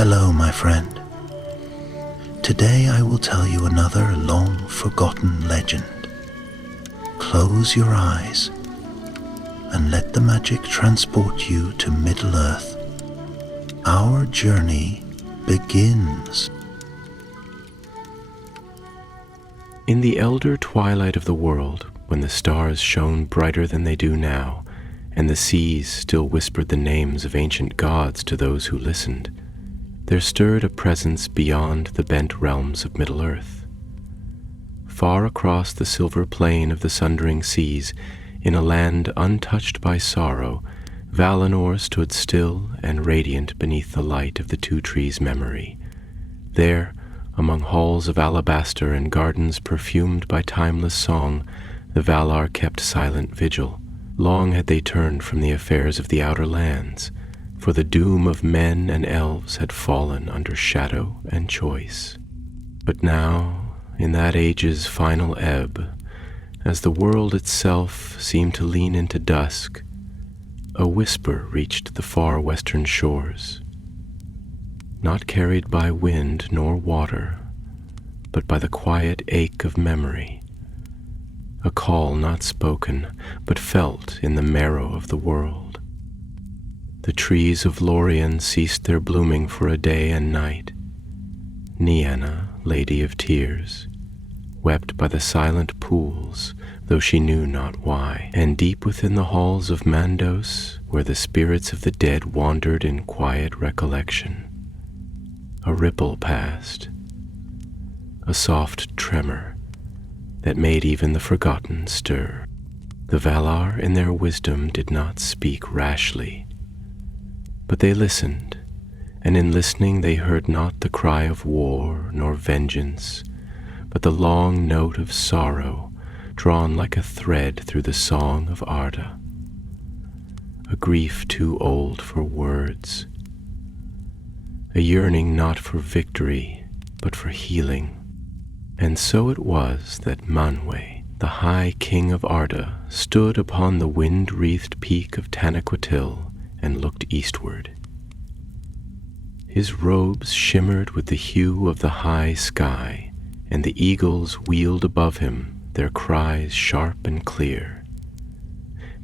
Hello, my friend. Today I will tell you another long-forgotten legend. Close your eyes and let the magic transport you to Middle-earth. Our journey begins. In the elder twilight of the world, when the stars shone brighter than they do now, and the seas still whispered the names of ancient gods to those who listened, there stirred a presence beyond the bent realms of Middle-earth. Far across the silver plain of the sundering seas, in a land untouched by sorrow, Valinor stood still and radiant beneath the light of the two trees' memory. There, among halls of alabaster and gardens perfumed by timeless song, the Valar kept silent vigil. Long had they turned from the affairs of the outer lands, for the doom of men and elves had fallen under shadow and choice. But now, in that age's final ebb, as the world itself seemed to lean into dusk, a whisper reached the far western shores, not carried by wind nor water, but by the quiet ache of memory, a call not spoken, but felt in the marrow of the world. The trees of Lorien ceased their blooming for a day and night. Nienna, Lady of Tears, wept by the silent pools, though she knew not why, and deep within the halls of Mandos, where the spirits of the dead wandered in quiet recollection, a ripple passed, a soft tremor that made even the forgotten stir. The Valar in their wisdom did not speak rashly, but they listened, and in listening they heard not the cry of war nor vengeance, but the long note of sorrow drawn like a thread through the song of Arda, a grief too old for words, a yearning not for victory, but for healing. And so it was that Manwë, the high king of Arda, stood upon the wind-wreathed peak of Tanaquil and looked eastward. His robes shimmered with the hue of the high sky, and the eagles wheeled above him, their cries sharp and clear.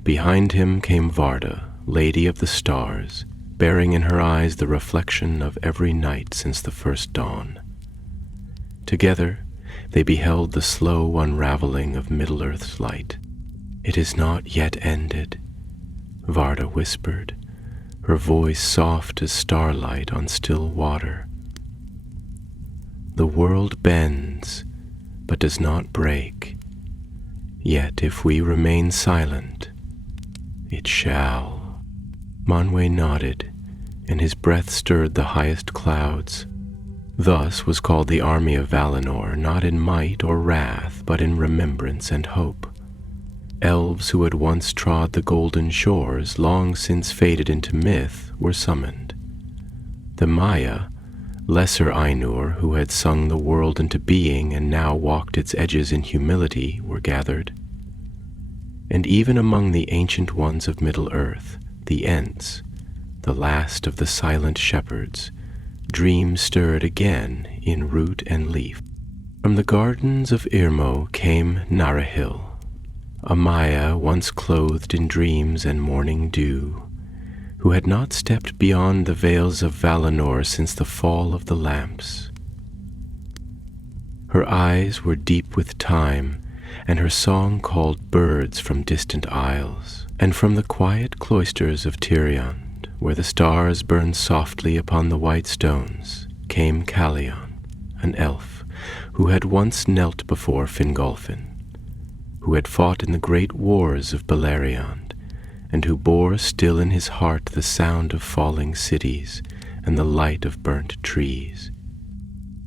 Behind him came Varda, Lady of the Stars, bearing in her eyes the reflection of every night since the first dawn. Together, they beheld the slow unraveling of Middle-earth's light. "It is not yet ended," Varda whispered, her voice soft as starlight on still water. "The world bends, but does not break. Yet if we remain silent, it shall." Manwë nodded, and his breath stirred the highest clouds. Thus was called the army of Valinor, not in might or wrath, but in remembrance and hope. Elves who had once trod the golden shores, long since faded into myth, were summoned. The Maya, lesser Ainur, who had sung the world into being and now walked its edges in humility, were gathered. And even among the ancient ones of Middle-earth, the Ents, the last of the silent shepherds, dreams stirred again in root and leaf. From the gardens of Irmo came Narahil, a Maya once clothed in dreams and morning dew, who had not stepped beyond the vales of Valinor since the fall of the lamps. Her eyes were deep with time, and her song called birds from distant isles, and from the quiet cloisters of Tirion, where the stars burned softly upon the white stones, came Calion, an elf, who had once knelt before Fingolfin, who had fought in the great wars of Beleriand, and who bore still in his heart the sound of falling cities and the light of burnt trees.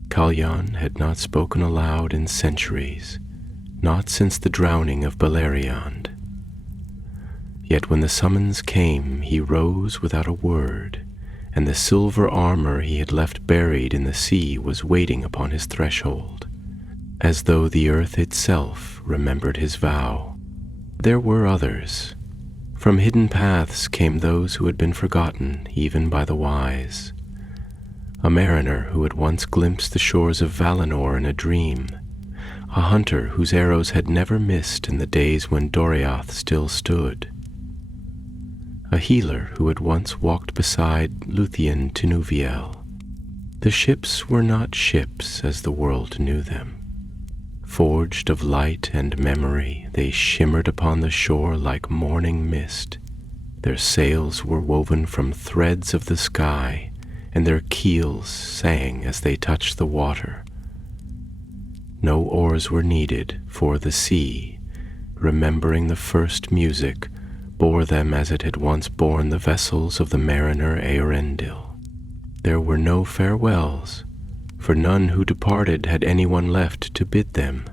Calion had not spoken aloud in centuries, not since the drowning of Beleriand. Yet when the summons came, he rose without a word, and the silver armor he had left buried in the sea was waiting upon his threshold, as though the earth itself remembered his vow. There were others. From hidden paths came those who had been forgotten even by the wise. a mariner who had once glimpsed the shores of Valinor in a dream, a hunter whose arrows had never missed in the days when Doriath still stood, a healer who had once walked beside Luthien Tinuviel. The ships were not ships as the world knew them. Forged of light and memory, they shimmered upon the shore like morning mist. Their sails were woven from threads of the sky, and their keels sang as they touched the water. No oars were needed, for the sea, remembering the first music, bore them as it had once borne the vessels of the mariner Eärendil. There were no farewells, for none who departed had anyone left to bid them.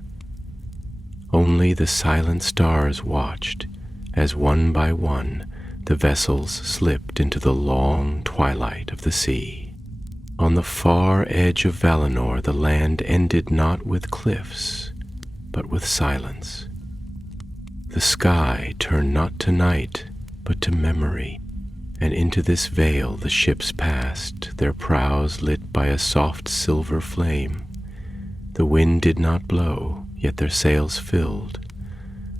Only the silent stars watched, as one by one the vessels slipped into the long twilight of the sea. On the far edge of Valinor the land ended not with cliffs, but with silence. The sky turned not to night, but to memory, and into this veil the ships passed, their prows lit by a soft silver flame. The wind did not blow, yet their sails filled.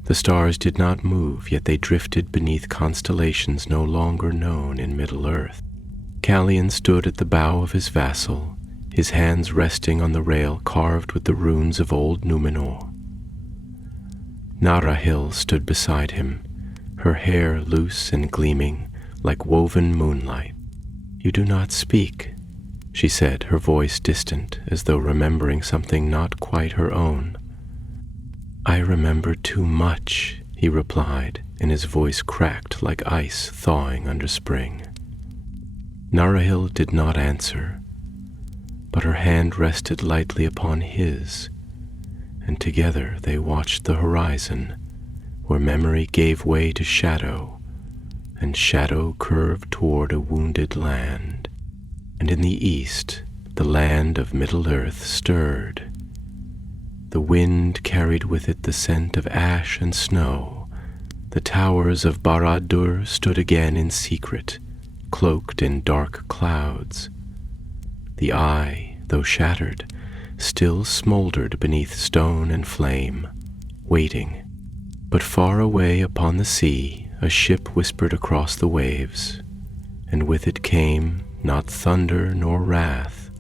The stars did not move, yet they drifted beneath constellations no longer known in Middle-earth. Calian stood at the bow of his vessel, his hands resting on the rail carved with the runes of old Númenor. Narahil stood beside him, her hair loose and gleaming like woven moonlight. "You do not speak," she said, her voice distant, as though remembering something not quite her own. "I remember too much," he replied, and his voice cracked like ice thawing under spring. Narahil did not answer, but her hand rested lightly upon his, and together they watched the horizon, where memory gave way to shadow, and shadow curved toward a wounded land. And in the east, the land of Middle-earth stirred. The wind carried with it the scent of ash and snow. The towers of Barad-dûr stood again in secret, cloaked in dark clouds. The eye, though shattered, still smoldered beneath stone and flame, waiting. But far away upon the sea, a ship whispered across the waves, and with it came not thunder nor wrath,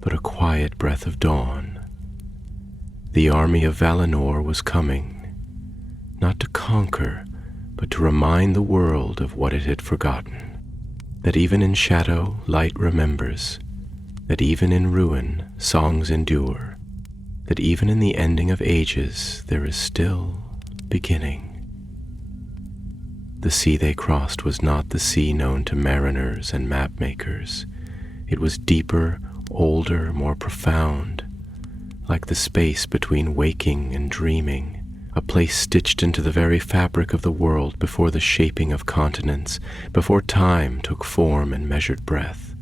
but a quiet breath of dawn. The army of Valinor was coming, not to conquer, but to remind the world of what it had forgotten. That even in shadow, light remembers. That even in ruin, songs endure. That even in the ending of ages, there is still beginning. The sea they crossed was not the sea known to mariners and map-makers. It was deeper, older, more profound, like the space between waking and dreaming, a place stitched into the very fabric of the world before the shaping of continents, before time took form and measured breath.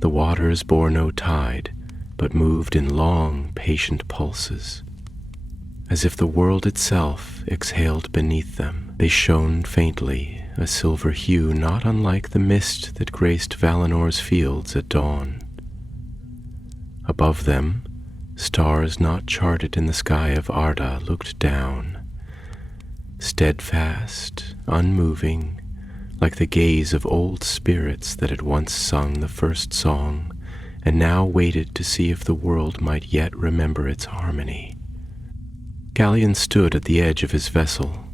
The waters bore no tide, but moved in long, patient pulses. As if the world itself exhaled beneath them, they shone faintly, a silver hue not unlike the mist that graced Valinor's fields at dawn. Above them, stars not charted in the sky of Arda looked down, steadfast, unmoving, like the gaze of old spirits that had once sung the first song, and now waited to see if the world might yet remember its harmony. Calian stood at the edge of his vessel,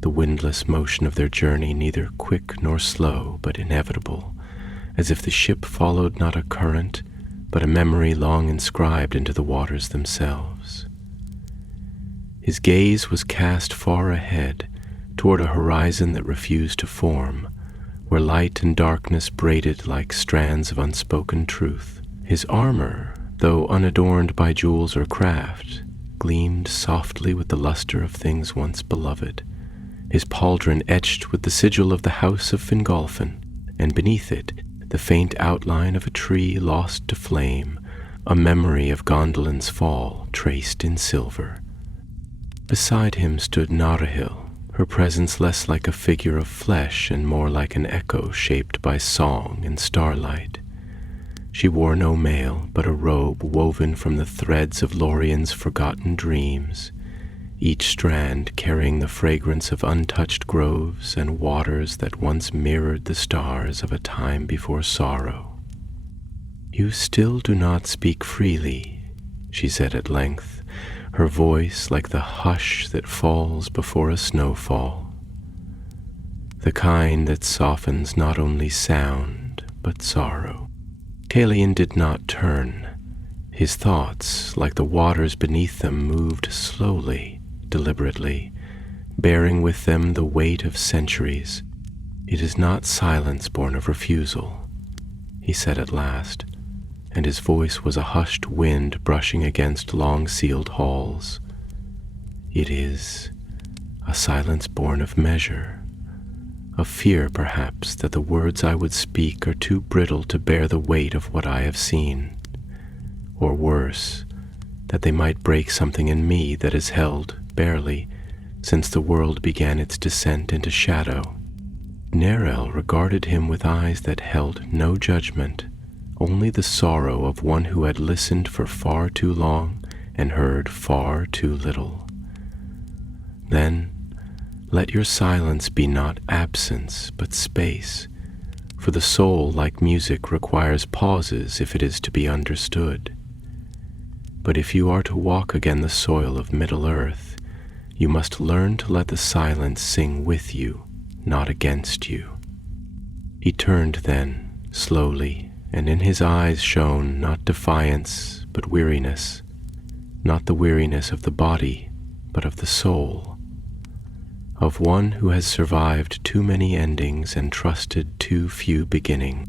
the windless motion of their journey neither quick nor slow, but inevitable, as if the ship followed not a current, but a memory long inscribed into the waters themselves. His gaze was cast far ahead, toward a horizon that refused to form, where light and darkness braided like strands of unspoken truth. His armor, though unadorned by jewels or craft, gleamed softly with the luster of things once beloved, his pauldron etched with the sigil of the house of Fingolfin, and beneath it the faint outline of a tree lost to flame, a memory of Gondolin's fall traced in silver. Beside him stood Narahil, her presence less like a figure of flesh and more like an echo shaped by song and starlight. She wore no mail, but a robe woven from the threads of Lorien's forgotten dreams, each strand carrying the fragrance of untouched groves and waters that once mirrored the stars of a time before sorrow. "You still do not speak freely," she said at length, her voice like the hush that falls before a snowfall, the kind that softens not only sound but sorrow. Calian did not turn. His thoughts, like the waters beneath them, moved slowly, deliberately, bearing with them the weight of centuries. "It is not silence born of refusal," he said at last, and his voice was a hushed wind brushing against long-sealed halls. "It is a silence born of measure, of fear, perhaps, that the words I would speak are too brittle to bear the weight of what I have seen, or worse, that they might break something in me that has held, barely, since the world began its descent into shadow." Nerel regarded him with eyes that held no judgment, only the sorrow of one who had listened for far too long and heard far too little. "Then let your silence be not absence, but space, for the soul, like music, requires pauses if it is to be understood. But if you are to walk again the soil of Middle-earth, you must learn to let the silence sing with you, not against you." He turned then, slowly, and in his eyes shone not defiance, but weariness, not the weariness of the body, but of the soul, of one who has survived too many endings and trusted too few beginnings.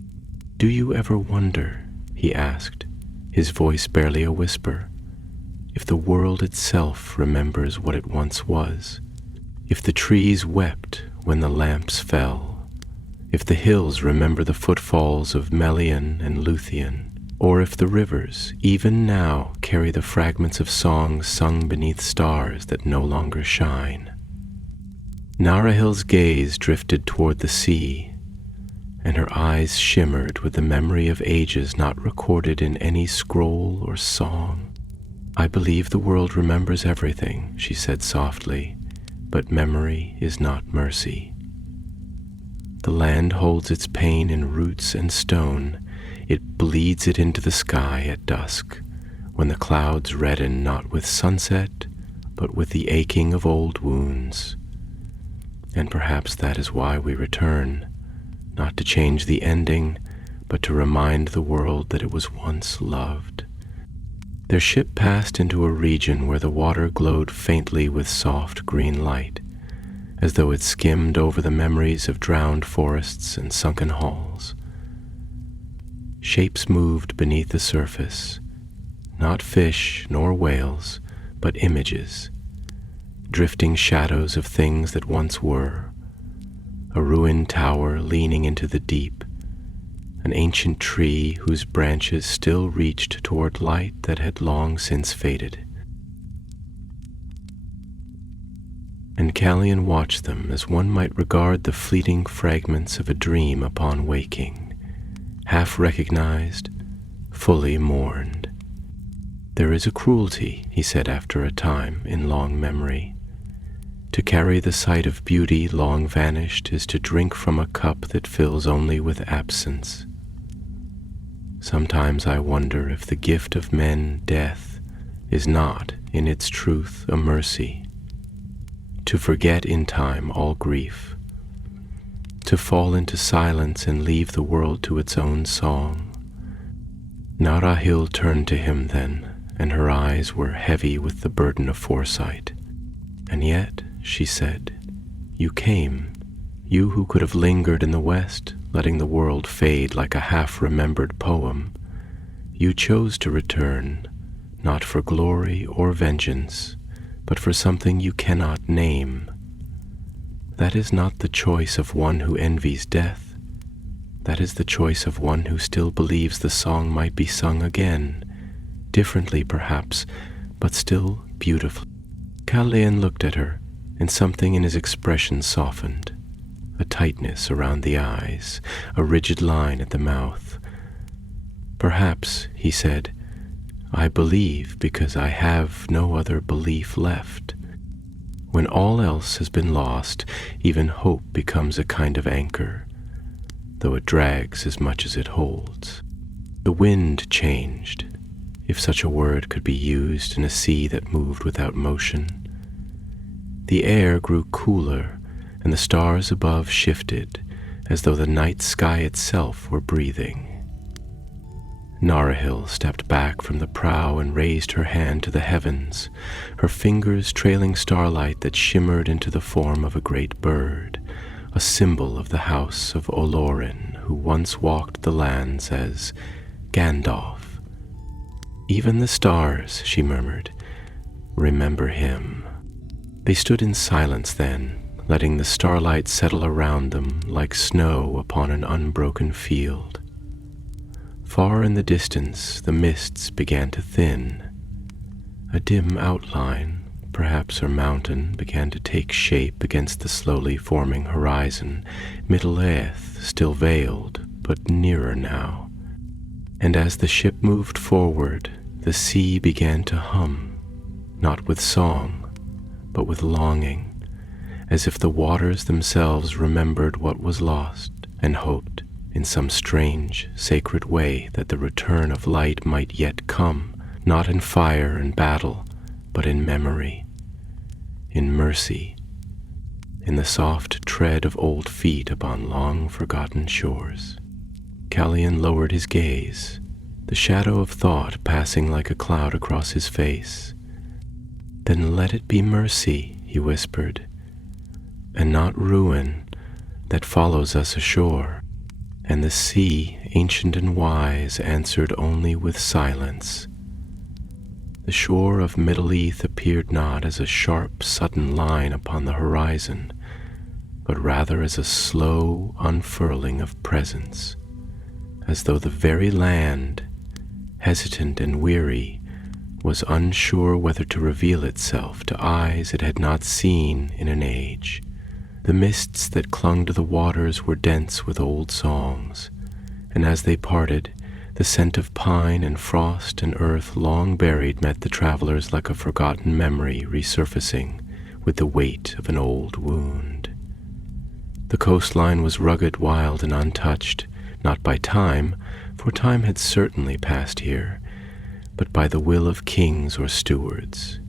"Do you ever wonder," he asked, his voice barely a whisper, "if the world itself remembers what it once was? If the trees wept when the lamps fell? If the hills remember the footfalls of Melian and Luthien? Or if the rivers, even now, carry the fragments of songs sung beneath stars that no longer shine?" Narahil's gaze drifted toward the sea, and her eyes shimmered with the memory of ages not recorded in any scroll or song. "I believe the world remembers everything," she said softly, "but memory is not mercy. The land holds its pain in roots and stone. It bleeds it into the sky at dusk, when the clouds redden not with sunset, but with the aching of old wounds. And perhaps that is why we return, not to change the ending, but to remind the world that it was once loved." Their ship passed into a region where the water glowed faintly with soft green light, as though it skimmed over the memories of drowned forests and sunken halls. Shapes moved beneath the surface, not fish nor whales, but images, drifting shadows of things that once were, a ruined tower leaning into the deep, an ancient tree whose branches still reached toward light that had long since faded. And Calian watched them as one might regard the fleeting fragments of a dream upon waking, half recognized, fully mourned. "There is a cruelty," he said after a time, in long memory. "To carry the sight of beauty long vanished is to drink from a cup that fills only with absence. Sometimes I wonder if the gift of men, death, is not, in its truth, a mercy. To forget in time all grief, to fall into silence and leave the world to its own song." Narahil turned to him then, and her eyes were heavy with the burden of foresight. "And yet," she said, "you came, you who could have lingered in the West, letting the world fade like a half-remembered poem. You chose to return, not for glory or vengeance, but for something you cannot name. That is not the choice of one who envies death. That is the choice of one who still believes the song might be sung again, differently perhaps, but still beautifully." Calian looked at her, and something in his expression softened, a tightness around the eyes, a rigid line at the mouth. "Perhaps," he said, "I believe because I have no other belief left. When all else has been lost, even hope becomes a kind of anchor, though it drags as much as it holds." The wind changed, if such a word could be used in a sea that moved without motion. The air grew cooler, and the stars above shifted, as though the night sky itself were breathing. Narahil stepped back from the prow and raised her hand to the heavens, her fingers trailing starlight that shimmered into the form of a great bird, a symbol of the house of Olorin, who once walked the lands as Gandalf. "Even the stars," she murmured, "remember him." They stood in silence then, letting the starlight settle around them like snow upon an unbroken field. Far in the distance, the mists began to thin. A dim outline, perhaps a mountain, began to take shape against the slowly forming horizon, Middle-earth still veiled, but nearer now. And as the ship moved forward, the sea began to hum, not with song, but with longing, as if the waters themselves remembered what was lost and hoped in some strange, sacred way that the return of light might yet come, not in fire and battle, but in memory, in mercy, in the soft tread of old feet upon long-forgotten shores. Calian lowered his gaze, the shadow of thought passing like a cloud across his face. "Then let it be mercy," he whispered, "and not ruin that follows us ashore." And the sea, ancient and wise, answered only with silence. The shore of Middle-earth appeared not as a sharp, sudden line upon the horizon, but rather as a slow unfurling of presence, as though the very land, hesitant and weary, was unsure whether to reveal itself to eyes it had not seen in an age. The mists that clung to the waters were dense with old songs, and as they parted, the scent of pine and frost and earth long buried met the travelers like a forgotten memory resurfacing with the weight of an old wound. The coastline was rugged, wild, and untouched, not by time, for time had certainly passed here, but by the will of kings or stewards.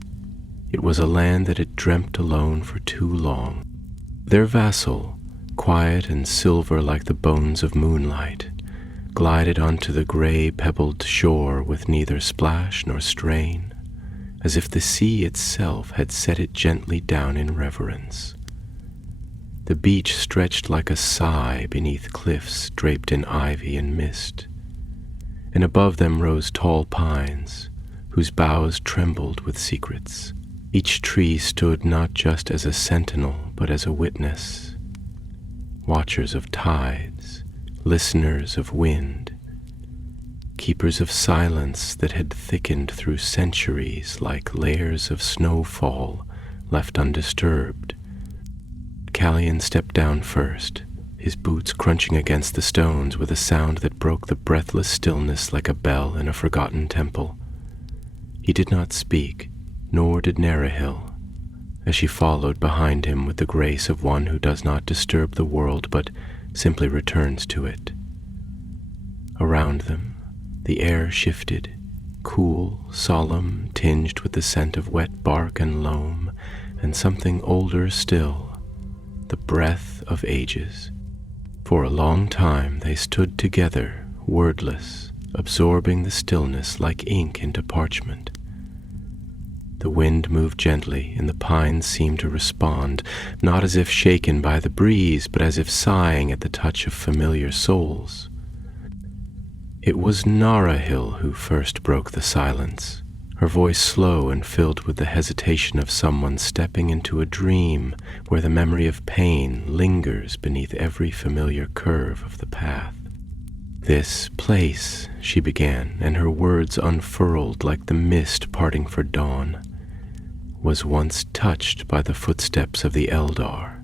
It was a land that had dreamt alone for too long. Their vassal, quiet and silver like the bones of moonlight, glided onto the gray pebbled shore with neither splash nor strain, as if the sea itself had set it gently down in reverence. The beach stretched like a sigh beneath cliffs draped in ivy and mist, and above them rose tall pines, whose boughs trembled with secrets. Each tree stood not just as a sentinel, but as a witness, watchers of tides, listeners of wind, keepers of silence that had thickened through centuries like layers of snowfall left undisturbed. Calian stepped down first, his boots crunching against the stones with a sound that broke the breathless stillness like a bell in a forgotten temple. He did not speak, nor did Narahil, as she followed behind him with the grace of one who does not disturb the world but simply returns to it. Around them, the air shifted, cool, solemn, tinged with the scent of wet bark and loam, and something older still, the breath of ages. For a long time they stood together, wordless, absorbing the stillness like ink into parchment. The wind moved gently, and the pines seemed to respond, not as if shaken by the breeze, but as if sighing at the touch of familiar souls. It was Narahil who first broke the silence, her voice slow and filled with the hesitation of someone stepping into a dream where the memory of pain lingers beneath every familiar curve of the path. "This place," she began, and her words unfurled like the mist parting for dawn, "was once touched by the footsteps of the Eldar.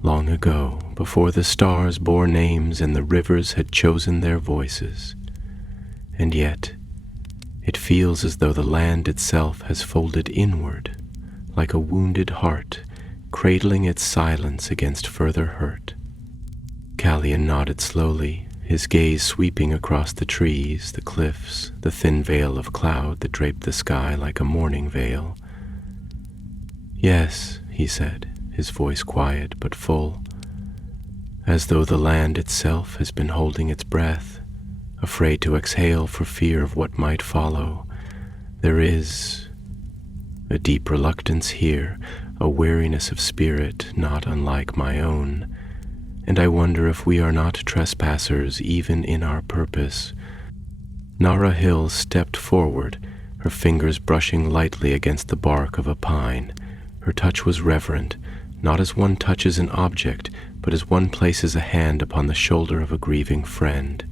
Long ago, before the stars bore names and the rivers had chosen their voices, and yet it feels as though the land itself has folded inward, like a wounded heart, cradling its silence against further hurt. Callian nodded slowly, his gaze sweeping across the trees, the cliffs, the thin veil of cloud that draped the sky like a mourning veil. "Yes," he said, his voice quiet but full, as though the land itself has been holding its breath, afraid to exhale for fear of what might follow. There is a deep reluctance here, a weariness of spirit not unlike my own, and I wonder if we are not trespassers even in our purpose. Nara Hill stepped forward, her fingers brushing lightly against the bark of a pine. Her touch was reverent, not as one touches an object, but as one places a hand upon the shoulder of a grieving friend.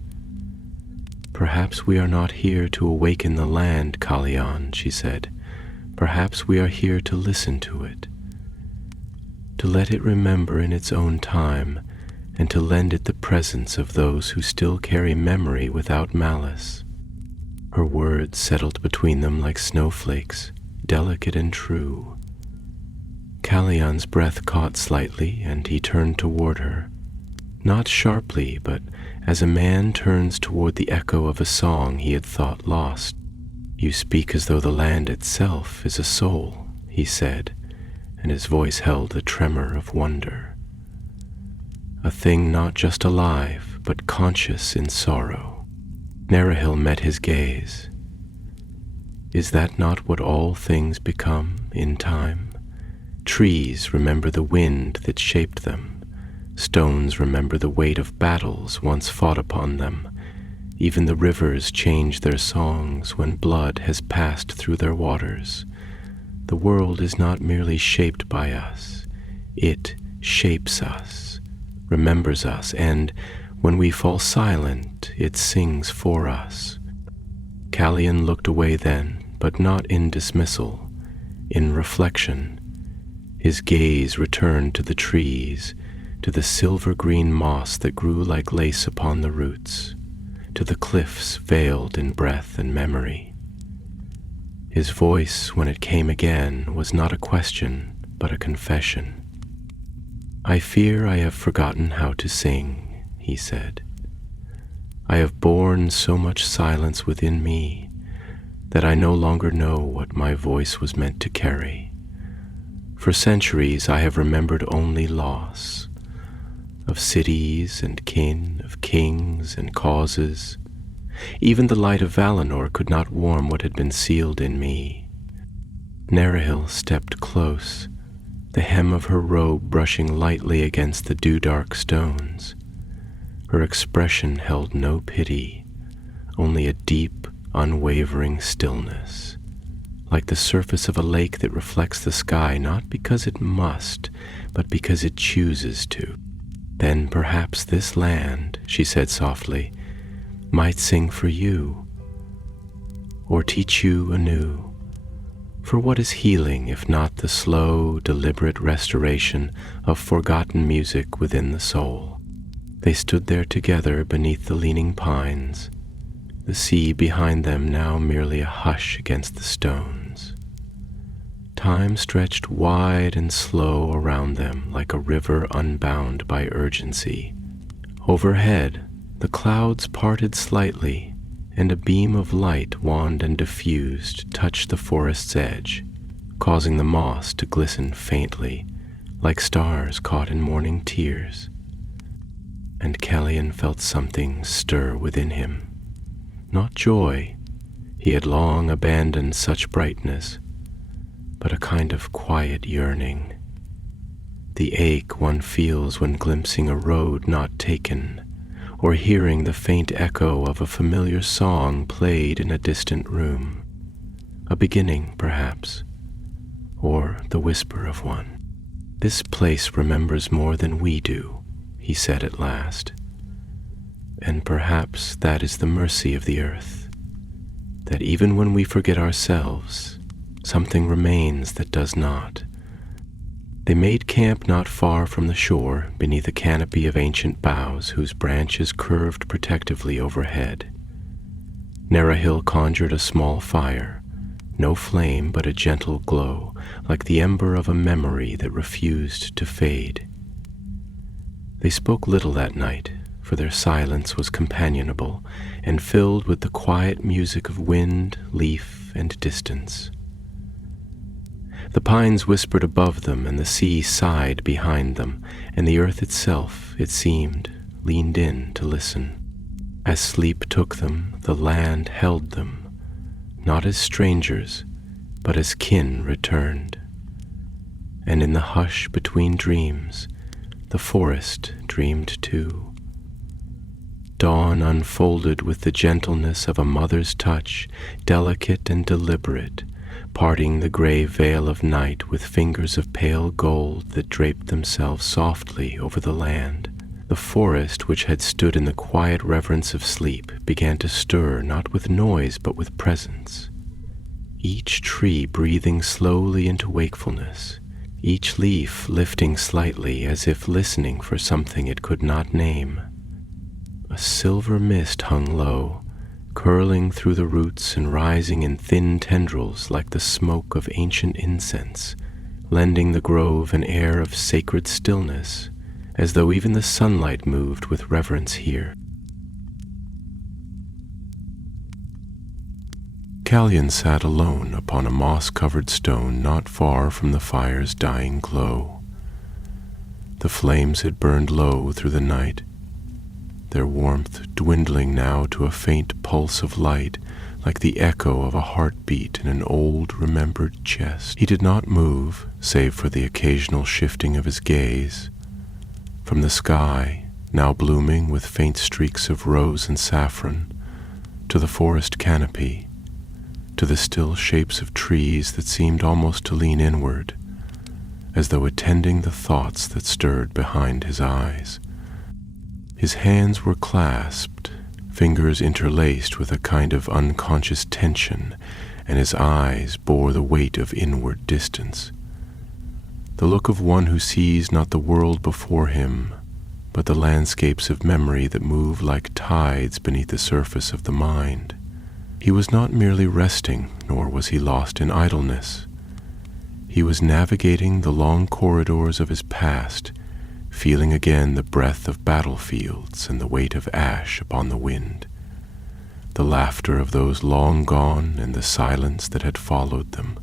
"Perhaps we are not here to awaken the land, Callian," she said. "Perhaps we are here to listen to it, to let it remember in its own time, and to lend it the presence of those who still carry memory without malice." Her words settled between them like snowflakes, delicate and true. Callian's breath caught slightly, and he turned toward her, not sharply, but as a man turns toward the echo of a song he had thought lost. "You speak as though the land itself is a soul," he said, and his voice held a tremor of wonder. "A thing not just alive, but conscious in sorrow." Narahil met his gaze. "Is that not what all things become in time? Trees remember the wind that shaped them. Stones remember the weight of battles once fought upon them. Even the rivers change their songs when blood has passed through their waters. The world is not merely shaped by us. It shapes us, remembers us, and when we fall silent, it sings for us." Callian looked away then, but not in dismissal, in reflection. His gaze returned to the trees, to the silver-green moss that grew like lace upon the roots, to the cliffs veiled in breath and memory. His voice, when it came again, was not a question, but a confession. "I fear I have forgotten how to sing," he said. "I have borne so much silence within me that I no longer know what my voice was meant to carry. For centuries I have remembered only loss, of cities and kin, of kings and causes. Even the light of Valinor could not warm what had been sealed in me." Narahil stepped close, the hem of her robe brushing lightly against the dew-dark stones. Her expression held no pity, only a deep, unwavering stillness, like the surface of a lake that reflects the sky not because it must, but because it chooses to. "Then perhaps this land," she said softly, "might sing for you, or teach you anew. For what is healing if not the slow, deliberate restoration of forgotten music within the soul?" They stood there together beneath the leaning pines, the sea behind them now merely a hush against the stones. Time stretched wide and slow around them like a river unbound by urgency. Overhead, the clouds parted slightly, and a beam of light, wan and diffused, touched the forest's edge, causing the moss to glisten faintly, like stars caught in morning tears. And Callian felt something stir within him. Not joy, he had long abandoned such brightness, but a kind of quiet yearning. The ache one feels when glimpsing a road not taken, or hearing the faint echo of a familiar song played in a distant room. A beginning, perhaps, or the whisper of one. "This place remembers more than we do," he said at last. "And perhaps that is the mercy of the earth, that even when we forget ourselves, something remains that does not." They made camp not far from the shore, beneath a canopy of ancient boughs whose branches curved protectively overhead. Nerahil conjured a small fire, no flame but a gentle glow, like the ember of a memory that refused to fade. They spoke little that night, for their silence was companionable and filled with the quiet music of wind, leaf, and distance. The pines whispered above them, and the sea sighed behind them, and the earth itself, it seemed, leaned in to listen. As sleep took them, the land held them, not as strangers, but as kin returned. And in the hush between dreams, the forest dreamed too. Dawn unfolded with the gentleness of a mother's touch, delicate and deliberate, parting the gray veil of night with fingers of pale gold that draped themselves softly over the land. The forest, which had stood in the quiet reverence of sleep, began to stir not with noise but with presence. Each tree breathing slowly into wakefulness, each leaf lifting slightly as if listening for something it could not name. A silver mist hung low, curling through the roots and rising in thin tendrils like the smoke of ancient incense, lending the grove an air of sacred stillness, as though even the sunlight moved with reverence here. Callion sat alone upon a moss-covered stone not far from the fire's dying glow. The flames had burned low through the night, their warmth dwindling now to a faint pulse of light, like the echo of a heartbeat in an old, remembered chest. He did not move, save for the occasional shifting of his gaze. From the sky, now blooming with faint streaks of rose and saffron, to the forest canopy, to the still shapes of trees that seemed almost to lean inward, as though attending the thoughts that stirred behind his eyes. His hands were clasped, fingers interlaced with a kind of unconscious tension, and his eyes bore the weight of inward distance. The look of one who sees not the world before him, but the landscapes of memory that move like tides beneath the surface of the mind. He was not merely resting, nor was he lost in idleness. He was navigating the long corridors of his past, feeling again the breath of battlefields and the weight of ash upon the wind, the laughter of those long gone and the silence that had followed them.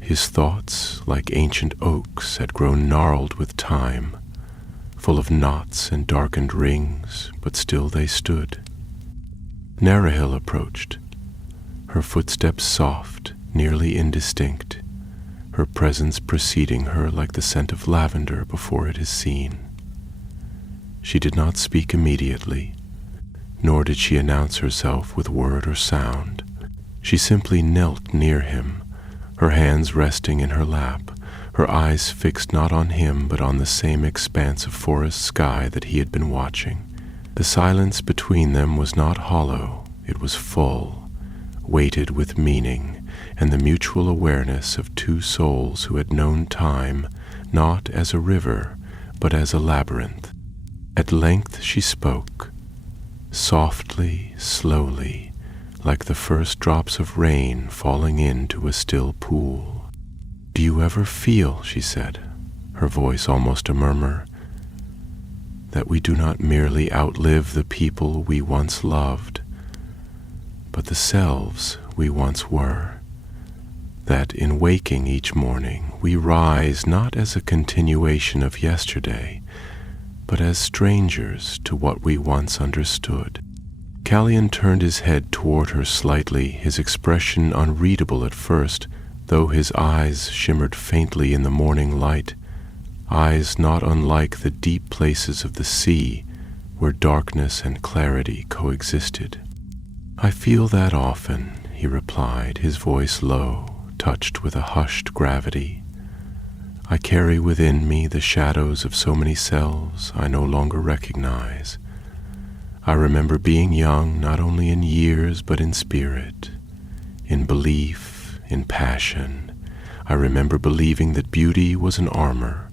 His thoughts, like ancient oaks, had grown gnarled with time, full of knots and darkened rings, but still they stood. Nerahil approached, her footsteps soft, nearly indistinct, her presence preceding her like the scent of lavender before it is seen. She did not speak immediately, nor did she announce herself with word or sound. She simply knelt near him, her hands resting in her lap, her eyes fixed not on him but on the same expanse of forest sky that he had been watching. The silence between them was not hollow, it was full, weighted with meaning, and the mutual awareness of two souls who had known time not as a river, but as a labyrinth. At length she spoke, softly, slowly, like the first drops of rain falling into a still pool. "Do you ever feel," she said, her voice almost a murmur, "that we do not merely outlive the people we once loved, but the selves we once were? That in waking each morning we rise not as a continuation of yesterday, but as strangers to what we once understood?" Callion turned his head toward her slightly, his expression unreadable at first, though his eyes shimmered faintly in the morning light, eyes not unlike the deep places of the sea where darkness and clarity coexisted. "I feel that often," he replied, his voice low, touched with a hushed gravity. "I carry within me the shadows of so many selves I no longer recognize. I remember being young not only in years but in spirit, in belief, in passion. I remember believing that beauty was an armor,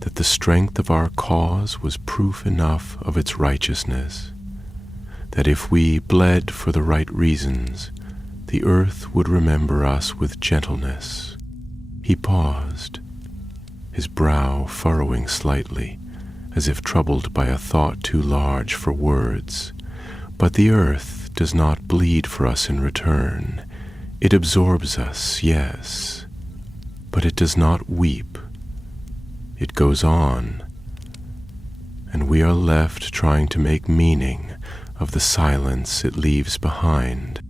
that the strength of our cause was proof enough of its righteousness, that if we bled for the right reasons, the earth would remember us with gentleness. He paused, his brow furrowing slightly, as if troubled by a thought too large for words. But the earth does not bleed for us in return. It absorbs us, yes, but it does not weep. It goes on, and we are left trying to make meaning of the silence it leaves behind.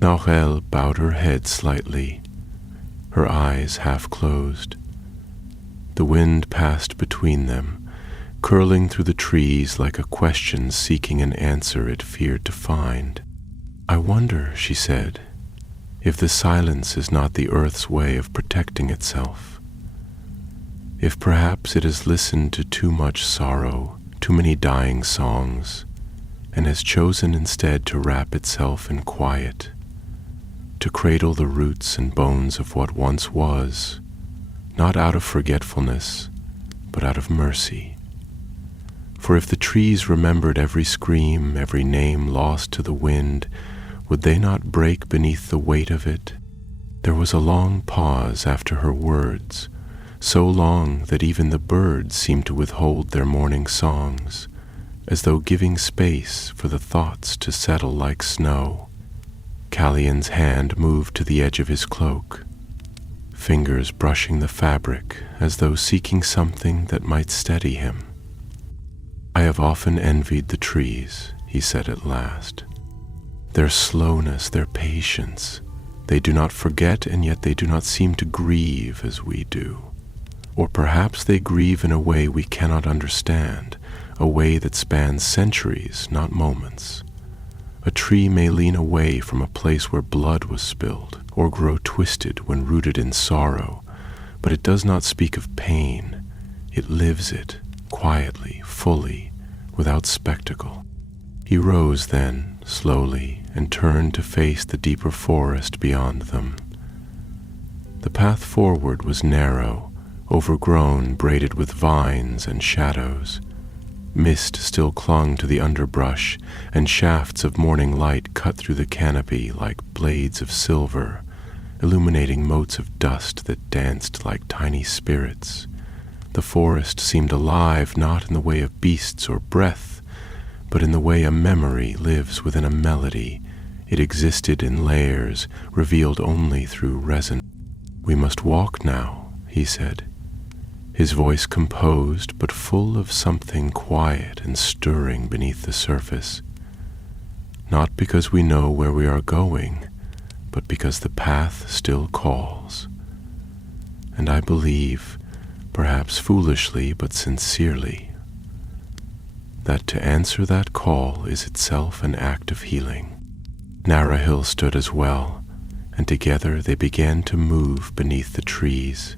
Narelle bowed her head slightly, her eyes half closed. The wind passed between them, curling through the trees like a question seeking an answer it feared to find. "I wonder," she said, "if the silence is not the earth's way of protecting itself. If perhaps it has listened to too much sorrow, too many dying songs, and has chosen instead to wrap itself in quiet, to cradle the roots and bones of what once was, not out of forgetfulness, but out of mercy. For if the trees remembered every scream, every name lost to the wind, would they not break beneath the weight of it?" There was a long pause after her words, so long that even the birds seemed to withhold their morning songs, as though giving space for the thoughts to settle like snow. Callion's hand moved to the edge of his cloak, fingers brushing the fabric as though seeking something that might steady him. "I have often envied the trees," he said at last. "Their slowness, their patience. They do not forget, and yet they do not seem to grieve as we do. Or perhaps they grieve in a way we cannot understand, a way that spans centuries, not moments. A tree may lean away from a place where blood was spilled, or grow twisted when rooted in sorrow, but it does not speak of pain. It lives it, quietly, fully, without spectacle." He rose then, slowly, and turned to face the deeper forest beyond them. The path forward was narrow, overgrown, braided with vines and shadows. Mist still clung to the underbrush, and shafts of morning light cut through the canopy like blades of silver, illuminating motes of dust that danced like tiny spirits. The forest seemed alive not in the way of beasts or breath, but in the way a memory lives within a melody. It existed in layers, revealed only through resonance. "We must walk now," he said, his voice composed but full of something quiet and stirring beneath the surface. "Not because we know where we are going, but because the path still calls. And I believe, perhaps foolishly but sincerely, that to answer that call is itself an act of healing." Narahil stood as well, and together they began to move beneath the trees.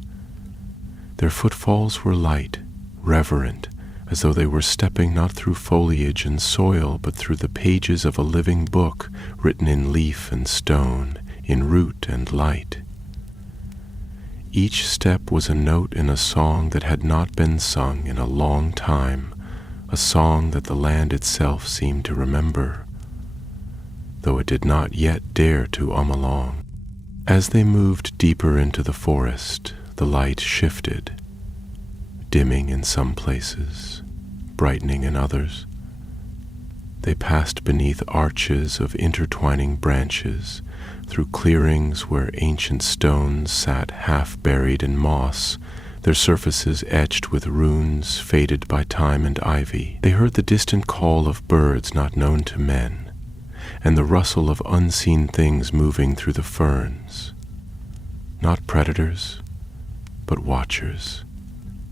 Their footfalls were light, reverent, as though they were stepping not through foliage and soil, but through the pages of a living book written in leaf and stone, in root and light. Each step was a note in a song that had not been sung in a long time, a song that the land itself seemed to remember, though it did not yet dare to along. As they moved deeper into the forest, the light shifted, dimming in some places, brightening in others. They passed beneath arches of intertwining branches, through clearings where ancient stones sat half buried in moss, their surfaces etched with runes faded by time and ivy. They heard the distant call of birds not known to men, and the rustle of unseen things moving through the ferns. Not predators, but watchers,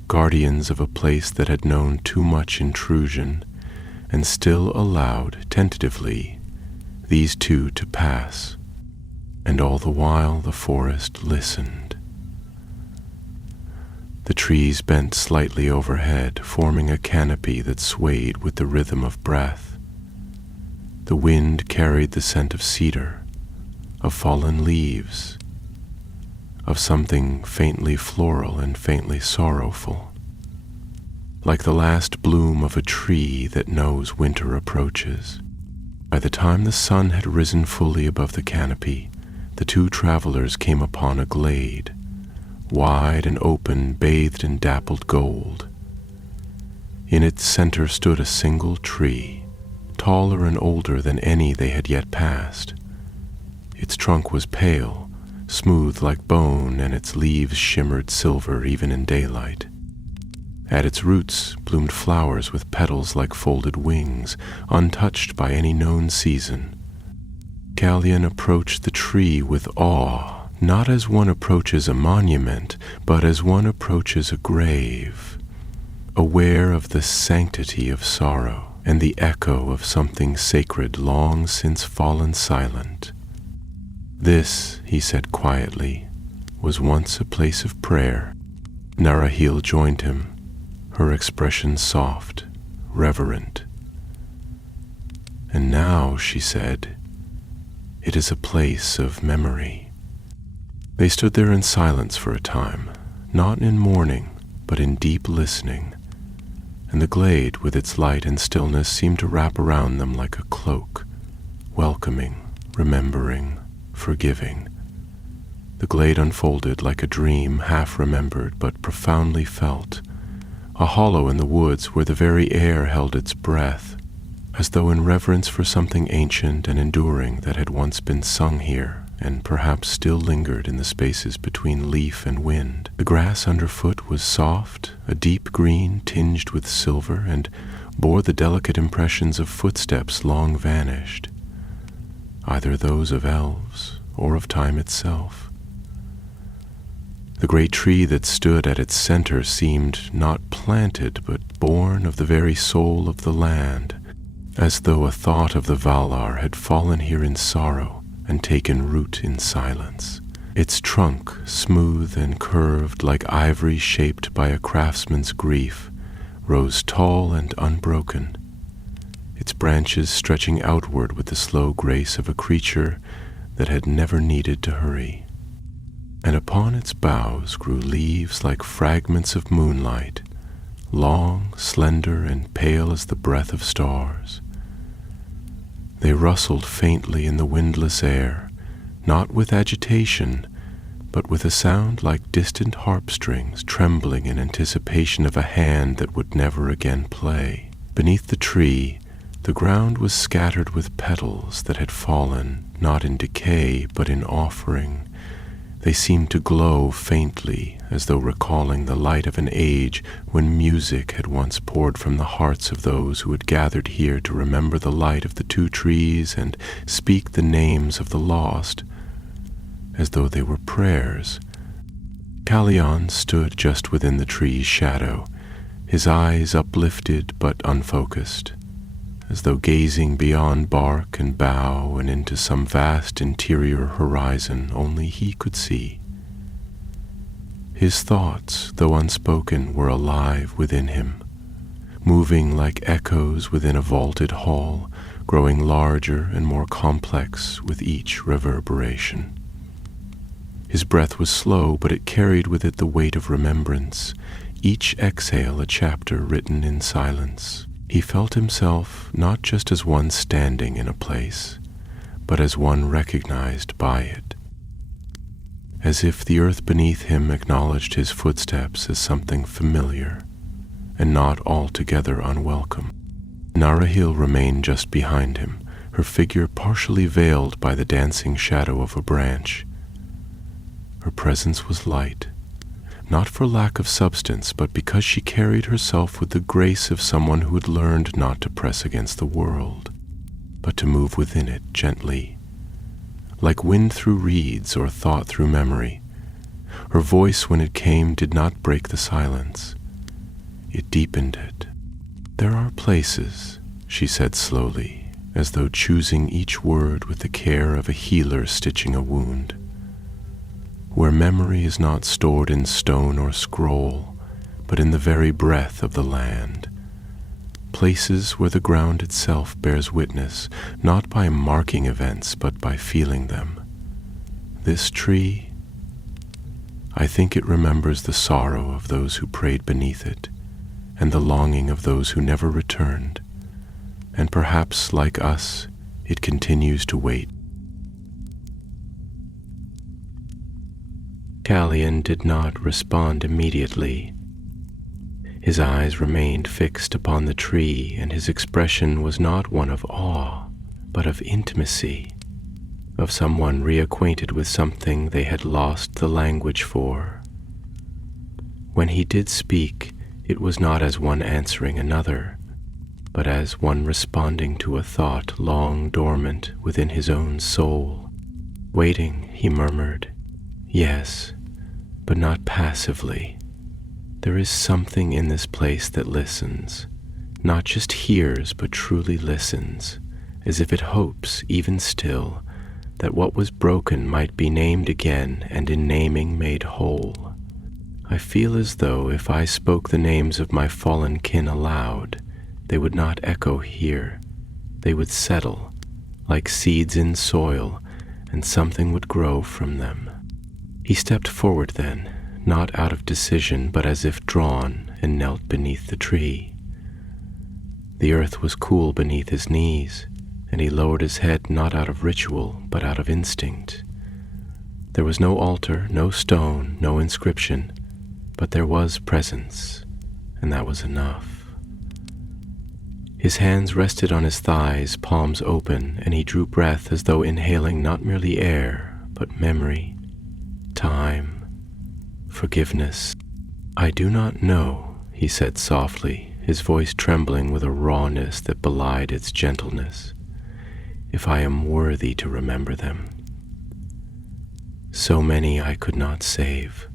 guardians of a place that had known too much intrusion, and still allowed, tentatively, these two to pass. And all the while the forest listened. The trees bent slightly overhead, forming a canopy that swayed with the rhythm of breath. The wind carried the scent of cedar, of fallen leaves, of something faintly floral and faintly sorrowful, like the last bloom of a tree that knows winter approaches. By the time the sun had risen fully above the canopy, the two travelers came upon a glade, wide and open, bathed in dappled gold. In its center stood a single tree, taller and older than any they had yet passed. Its trunk was pale, smooth like bone, and its leaves shimmered silver even in daylight. At its roots bloomed flowers with petals like folded wings, untouched by any known season. Gallion approached the tree with awe, not as one approaches a monument, but as one approaches a grave, aware of the sanctity of sorrow and the echo of something sacred long since fallen silent. This, he said quietly, was once a place of prayer. Narahil joined him, her expression soft, reverent. And now, she said, it is a place of memory. They stood there in silence for a time, not in mourning, but in deep listening, and the glade with its light and stillness seemed to wrap around them like a cloak, welcoming, remembering, forgiving. The glade unfolded like a dream half remembered but profoundly felt, a hollow in the woods where the very air held its breath, as though in reverence for something ancient and enduring that had once been sung here and perhaps still lingered in the spaces between leaf and wind. The grass underfoot was soft, a deep green tinged with silver, and bore the delicate impressions of footsteps long vanished, either those of elves or of time itself. The great tree that stood at its center seemed not planted, but born of the very soul of the land, as though a thought of the Valar had fallen here in sorrow and taken root in silence. Its trunk, smooth and curved like ivory shaped by a craftsman's grief, rose tall and unbroken, its branches stretching outward with the slow grace of a creature that had never needed to hurry. And upon its boughs grew leaves like fragments of moonlight, long, slender, and pale as the breath of stars. They rustled faintly in the windless air, not with agitation, but with a sound like distant harp strings trembling in anticipation of a hand that would never again play. Beneath the tree, the ground was scattered with petals that had fallen, not in decay, but in offering. They seemed to glow faintly, as though recalling the light of an age when music had once poured from the hearts of those who had gathered here to remember the light of the two trees and speak the names of the lost, as though they were prayers. Gallion stood just within the tree's shadow, his eyes uplifted but unfocused, as though gazing beyond bark and bough and into some vast interior horizon only he could see. His thoughts, though unspoken, were alive within him, moving like echoes within a vaulted hall, growing larger and more complex with each reverberation. His breath was slow, but it carried with it the weight of remembrance, each exhale a chapter written in silence. He felt himself not just as one standing in a place, but as one recognized by it, as if the earth beneath him acknowledged his footsteps as something familiar and not altogether unwelcome. Narahil remained just behind him, her figure partially veiled by the dancing shadow of a branch. Her presence was light, not for lack of substance, but because she carried herself with the grace of someone who had learned not to press against the world, but to move within it gently, like wind through reeds or thought through memory. Her voice, when it came, did not break the silence. It deepened it. "There are places," she said slowly, as though choosing each word with the care of a healer stitching a wound, "where memory is not stored in stone or scroll, but in the very breath of the land. Places where the ground itself bears witness, not by marking events, but by feeling them. This tree, I think it remembers the sorrow of those who prayed beneath it, and the longing of those who never returned, and perhaps, like us, it continues to wait. Callian did not respond immediately. His eyes remained fixed upon the tree, and his expression was not one of awe, but of intimacy, of someone reacquainted with something they had lost the language for. When he did speak, it was not as one answering another, but as one responding to a thought long dormant within his own soul. Waiting, he murmured, "Yes, but not passively. There is something in this place that listens, not just hears, but truly listens, as if it hopes, even still, that what was broken might be named again and in naming made whole. I feel as though if I spoke the names of my fallen kin aloud, they would not echo here. They would settle, like seeds in soil, and something would grow from them." He stepped forward then, not out of decision, but as if drawn, and knelt beneath the tree. The earth was cool beneath his knees, and he lowered his head not out of ritual, but out of instinct. There was no altar, no stone, no inscription, but there was presence, and that was enough. His hands rested on his thighs, palms open, and he drew breath as though inhaling not merely air, but memory, time, forgiveness. "I do not know," he said softly, his voice trembling with a rawness that belied its gentleness, "if I am worthy to remember them. So many I could not save.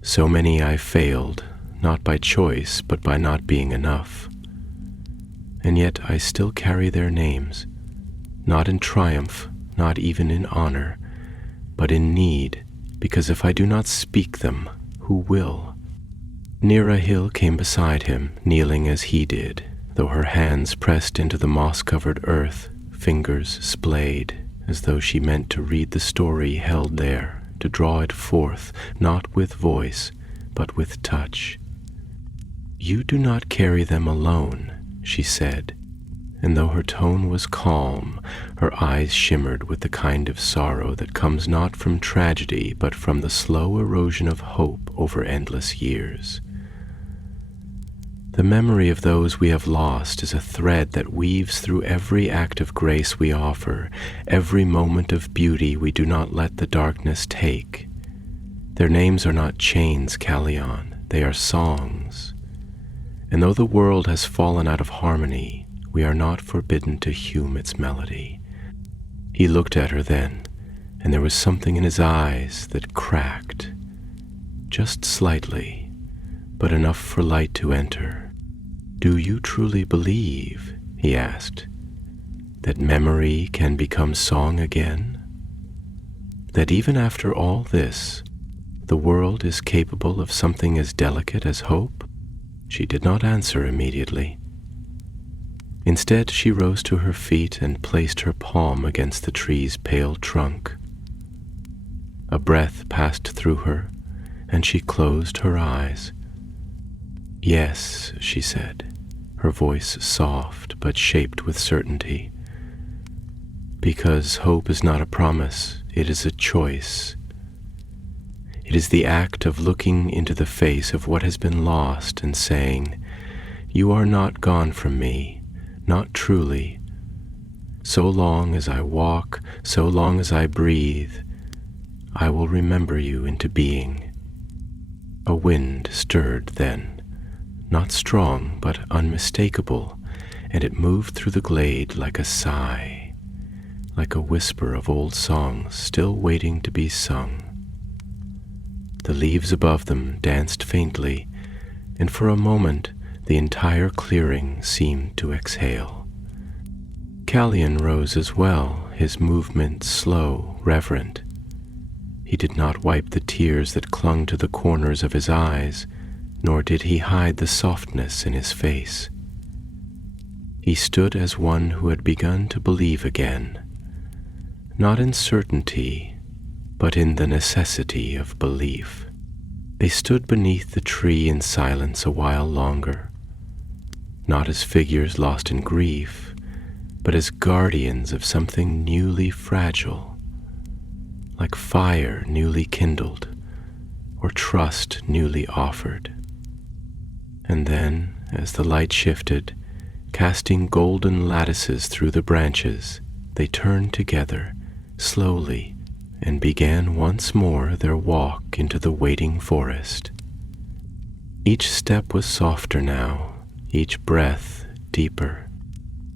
So many I failed, not by choice, but by not being enough. And yet I still carry their names, not in triumph, not even in honor, but in need, because if I do not speak them, who will?" Neera Hill came beside him, kneeling as he did, though her hands pressed into the moss-covered earth, fingers splayed, as though she meant to read the story held there, to draw it forth, not with voice, but with touch. "You do not carry them alone," she said, and though her tone was calm, her eyes shimmered with the kind of sorrow that comes not from tragedy, but from the slow erosion of hope over endless years. "The memory of those we have lost is a thread that weaves through every act of grace we offer, every moment of beauty we do not let the darkness take. Their names are not chains, Callian, they are songs. And though the world has fallen out of harmony, we are not forbidden to hum its melody." He looked at her then, and there was something in his eyes that cracked, just slightly, but enough for light to enter. "Do you truly believe," he asked, "that memory can become song again? That even after all this, the world is capable of something as delicate as hope?" She did not answer immediately. Instead, she rose to her feet and placed her palm against the tree's pale trunk. A breath passed through her, and she closed her eyes. "Yes," she said, her voice soft but shaped with certainty. "Because hope is not a promise, it is a choice. It is the act of looking into the face of what has been lost and saying, 'You are not gone from me, not truly. So long as I walk, so long as I breathe, I will remember you into being.'" A wind stirred then, not strong but unmistakable, and it moved through the glade like a sigh, like a whisper of old songs still waiting to be sung. The leaves above them danced faintly, and for a moment the entire clearing seemed to exhale. Callian rose as well, his movement slow, reverent. He did not wipe the tears that clung to the corners of his eyes, nor did he hide the softness in his face. He stood as one who had begun to believe again, not in certainty, but in the necessity of belief. They stood beneath the tree in silence a while longer, not as figures lost in grief, but as guardians of something newly fragile, like fire newly kindled, or trust newly offered. And then, as the light shifted, casting golden lattices through the branches, they turned together, slowly, and began once more their walk into the waiting forest. Each step was softer now, each breath deeper,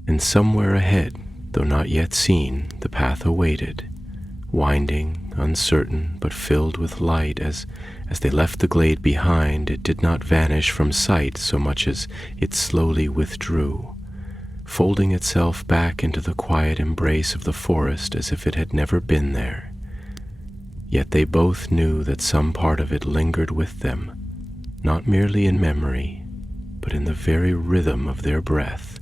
and somewhere ahead, though not yet seen, the path awaited, winding, uncertain, but filled with light. As they left the glade behind, it did not vanish from sight so much as it slowly withdrew, folding itself back into the quiet embrace of the forest as if it had never been there. Yet they both knew that some part of it lingered with them, not merely in memory, but in the very rhythm of their breath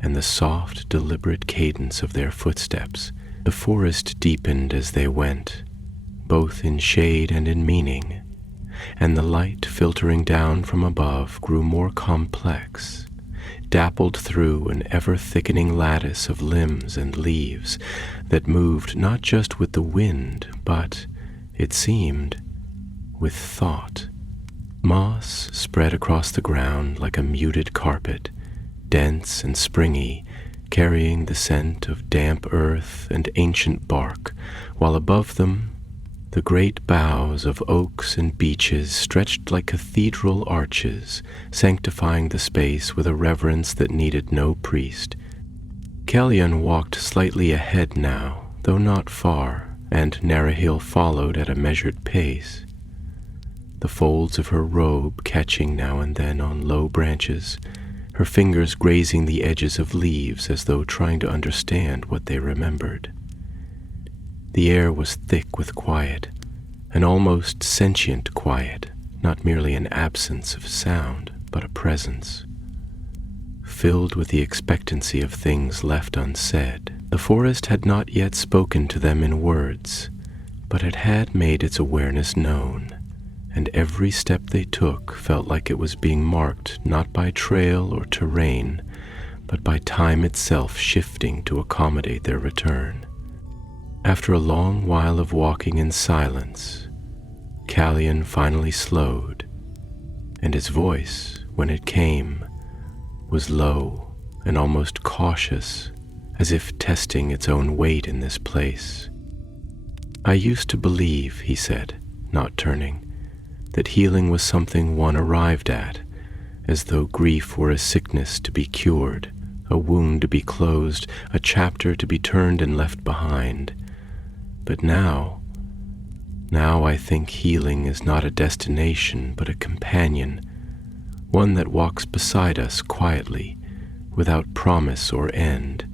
and the soft, deliberate cadence of their footsteps. The forest deepened as they went, both in shade and in meaning, and the light filtering down from above grew more complex, dappled through an ever-thickening lattice of limbs and leaves that moved not just with the wind, but, it seemed, with thought. Moss spread across the ground like a muted carpet, dense and springy, carrying the scent of damp earth and ancient bark, while above them the great boughs of oaks and beeches stretched like cathedral arches, sanctifying the space with a reverence that needed no priest. Celion walked slightly ahead now, though not far, and Narahil followed at a measured pace, the folds of her robe catching now and then on low branches, her fingers grazing the edges of leaves as though trying to understand what they remembered. The air was thick with quiet, an almost sentient quiet, not merely an absence of sound, but a presence, filled with the expectancy of things left unsaid. The forest had not yet spoken to them in words, but it had made its awareness known, and every step they took felt like it was being marked not by trail or terrain, but by time itself shifting to accommodate their return. After a long while of walking in silence, Celion finally slowed, and his voice, when it came, was low and almost cautious, as if testing its own weight in this place. "I used to believe," he said, not turning, "that healing was something one arrived at, as though grief were a sickness to be cured, a wound to be closed, a chapter to be turned and left behind. But now I think healing is not a destination but a companion, one that walks beside us quietly, without promise or end,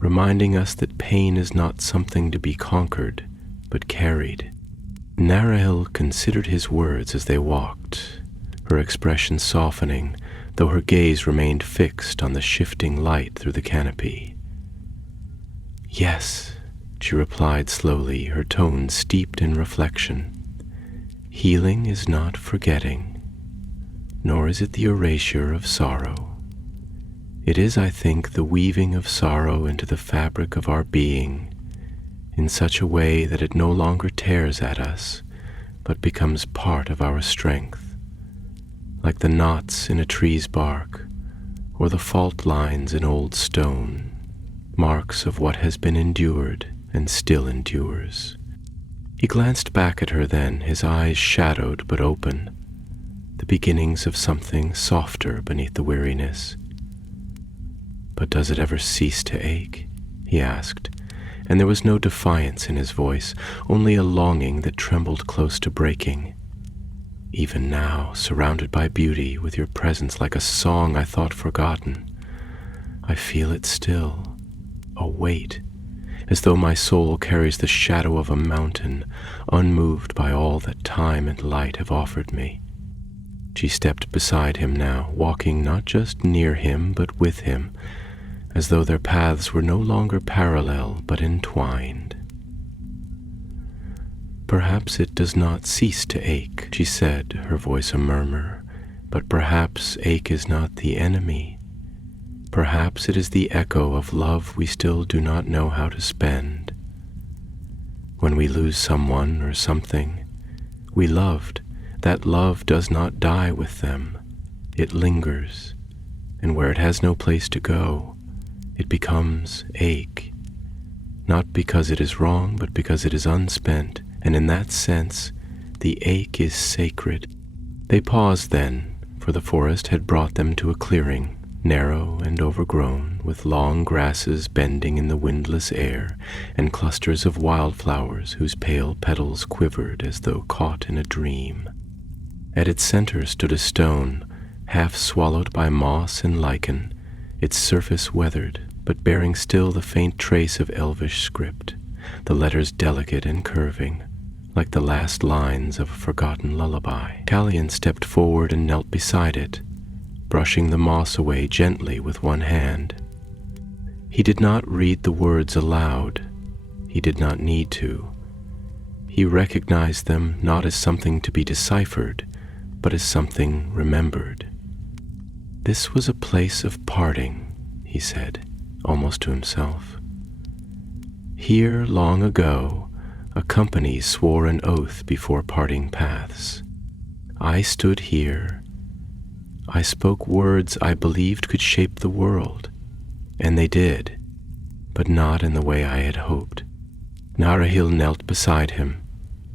reminding us that pain is not something to be conquered, but carried." Narahil considered his words as they walked, her expression softening, though her gaze remained fixed on the shifting light through the canopy. "Yes," she replied slowly, her tone steeped in reflection. "Healing is not forgetting, nor is it the erasure of sorrow. It is, I think, the weaving of sorrow into the fabric of our being in such a way that it no longer tears at us, but becomes part of our strength, like the knots in a tree's bark or the fault lines in old stone, marks of what has been endured and still endures." He glanced back at her then, his eyes shadowed but open, the beginnings of something softer beneath the weariness. "But does it ever cease to ache?" he asked, and there was no defiance in his voice, only a longing that trembled close to breaking. "Even now, surrounded by beauty, with your presence like a song I thought forgotten, I feel it still, a weight, as though my soul carries the shadow of a mountain, unmoved by all that time and light have offered me." She stepped beside him now, walking not just near him, but with him, as though their paths were no longer parallel, but entwined. "Perhaps it does not cease to ache," she said, her voice a murmur, "but perhaps ache is not the enemy. Perhaps it is the echo of love we still do not know how to spend. When we lose someone or something we loved, that love does not die with them. It lingers, and where it has no place to go, it becomes ache. Not because it is wrong, but because it is unspent, and in that sense, the ache is sacred. They paused then, for the forest had brought them to a clearing, narrow and overgrown, with long grasses bending in the windless air, and clusters of wildflowers whose pale petals quivered as though caught in a dream. At its center stood a stone, half swallowed by moss and lichen, its surface weathered, but bearing still the faint trace of elvish script, the letters delicate and curving, like the last lines of a forgotten lullaby. Callian stepped forward and knelt beside it, brushing the moss away gently with one hand. He did not read the words aloud. He did not need to. He recognized them not as something to be deciphered, but as something remembered. This was a place of parting, he said, almost to himself. Here, long ago, a company swore an oath before parting paths. I stood here. I spoke words I believed could shape the world, and they did, but not in the way I had hoped. Narahil knelt beside him,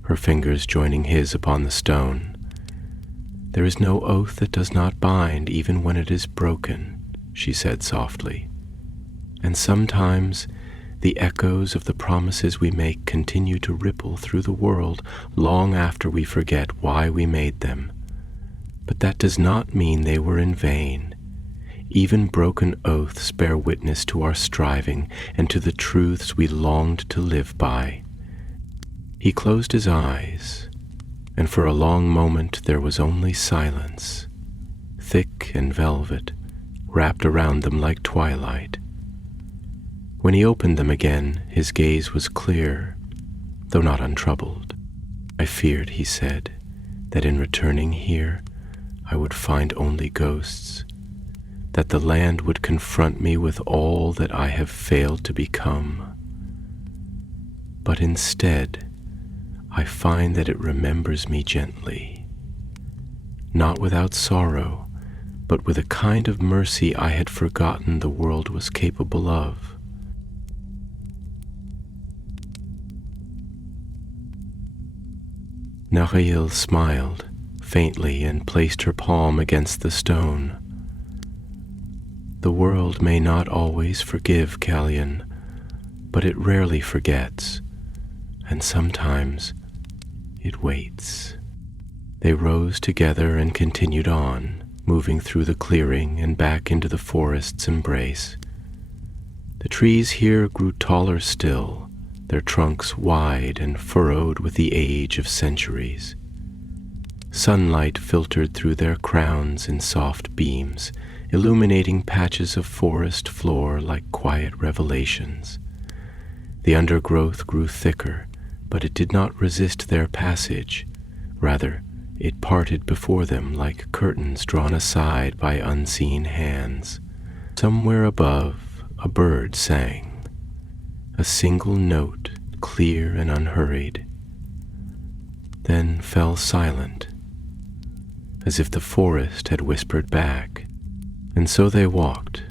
her fingers joining his upon the stone. There is no oath that does not bind even when it is broken, she said softly. And sometimes the echoes of the promises we make continue to ripple through the world long after we forget why we made them. But that does not mean they were in vain. Even broken oaths bear witness to our striving and to the truths we longed to live by. He closed his eyes, and for a long moment there was only silence, thick and velvet, wrapped around them like twilight. When he opened them again, his gaze was clear, though not untroubled. I feared, he said, that in returning here, I would find only ghosts, that the land would confront me with all that I have failed to become. But instead, I find that it remembers me gently, not without sorrow, but with a kind of mercy I had forgotten the world was capable of. Narahil smiled faintly and placed her palm against the stone. The world may not always forgive, Callian, but it rarely forgets, and sometimes it waits. They rose together and continued on, moving through the clearing and back into the forest's embrace. The trees here grew taller still, their trunks wide and furrowed with the age of centuries. Sunlight filtered through their crowns in soft beams, illuminating patches of forest floor like quiet revelations. The undergrowth grew thicker, but it did not resist their passage. Rather, it parted before them like curtains drawn aside by unseen hands. Somewhere above, a bird sang, a single note, clear and unhurried, then fell silent, as if the forest had whispered back. And so they walked,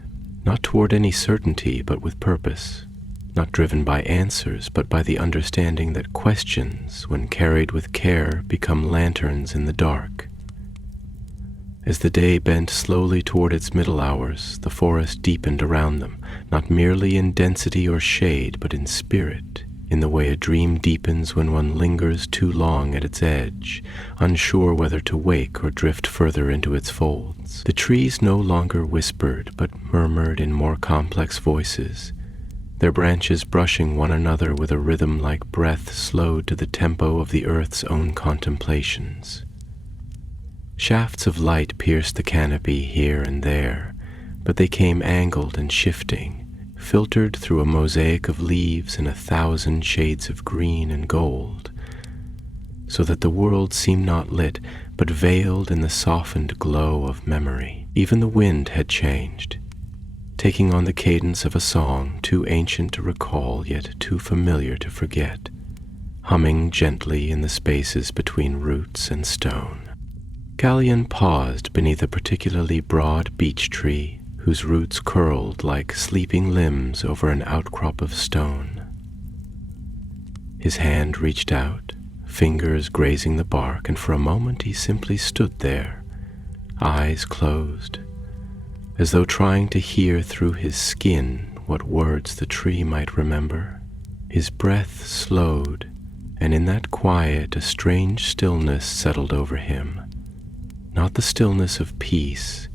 not toward any certainty, but with purpose, not driven by answers, but by the understanding that questions, when carried with care, become lanterns in the dark. As the day bent slowly toward its middle hours, the forest deepened around them, not merely in density or shade, but in spirit, in the way a dream deepens when one lingers too long at its edge, unsure whether to wake or drift further into its folds. The trees no longer whispered, but murmured in more complex voices, their branches brushing one another with a rhythm like breath slowed to the tempo of the earth's own contemplations. Shafts of light pierced the canopy here and there, but they came angled and shifting, filtered through a mosaic of leaves in 1,000 shades of green and gold, so that the world seemed not lit, but veiled in the softened glow of memory. Even the wind had changed. taking on the cadence of a song too ancient to recall, yet too familiar to forget, humming gently in the spaces between roots and stone. Gallion paused beneath a particularly broad beech tree whose roots curled like sleeping limbs over an outcrop of stone. His hand reached out, fingers grazing the bark, and for a moment he simply stood there, eyes closed, as though trying to hear through his skin what words the tree might remember. His breath slowed, and in that quiet a strange stillness settled over him. Not the stillness of peace,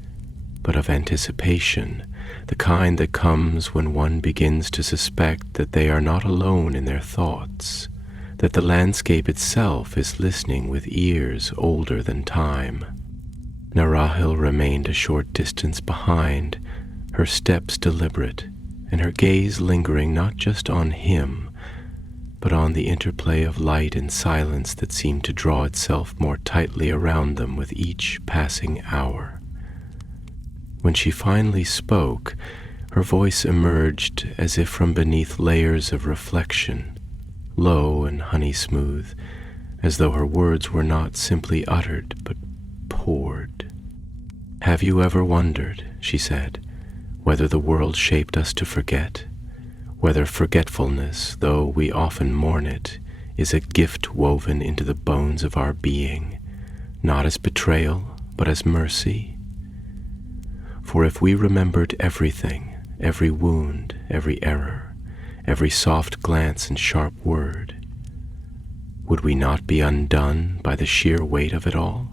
but of anticipation, the kind that comes when one begins to suspect that they are not alone in their thoughts, that the landscape itself is listening with ears older than time. Narahil remained a short distance behind, her steps deliberate, and her gaze lingering not just on him, but on the interplay of light and silence that seemed to draw itself more tightly around them with each passing hour. When she finally spoke, her voice emerged as if from beneath layers of reflection, low and honey-smooth, as though her words were not simply uttered, but poured. "Have you ever wondered," she said, "whether the world shaped us to forget? Whether forgetfulness, though we often mourn it, is a gift woven into the bones of our being, not as betrayal, but as mercy? For if we remembered everything, every wound, every error, every soft glance and sharp word, would we not be undone by the sheer weight of it all?"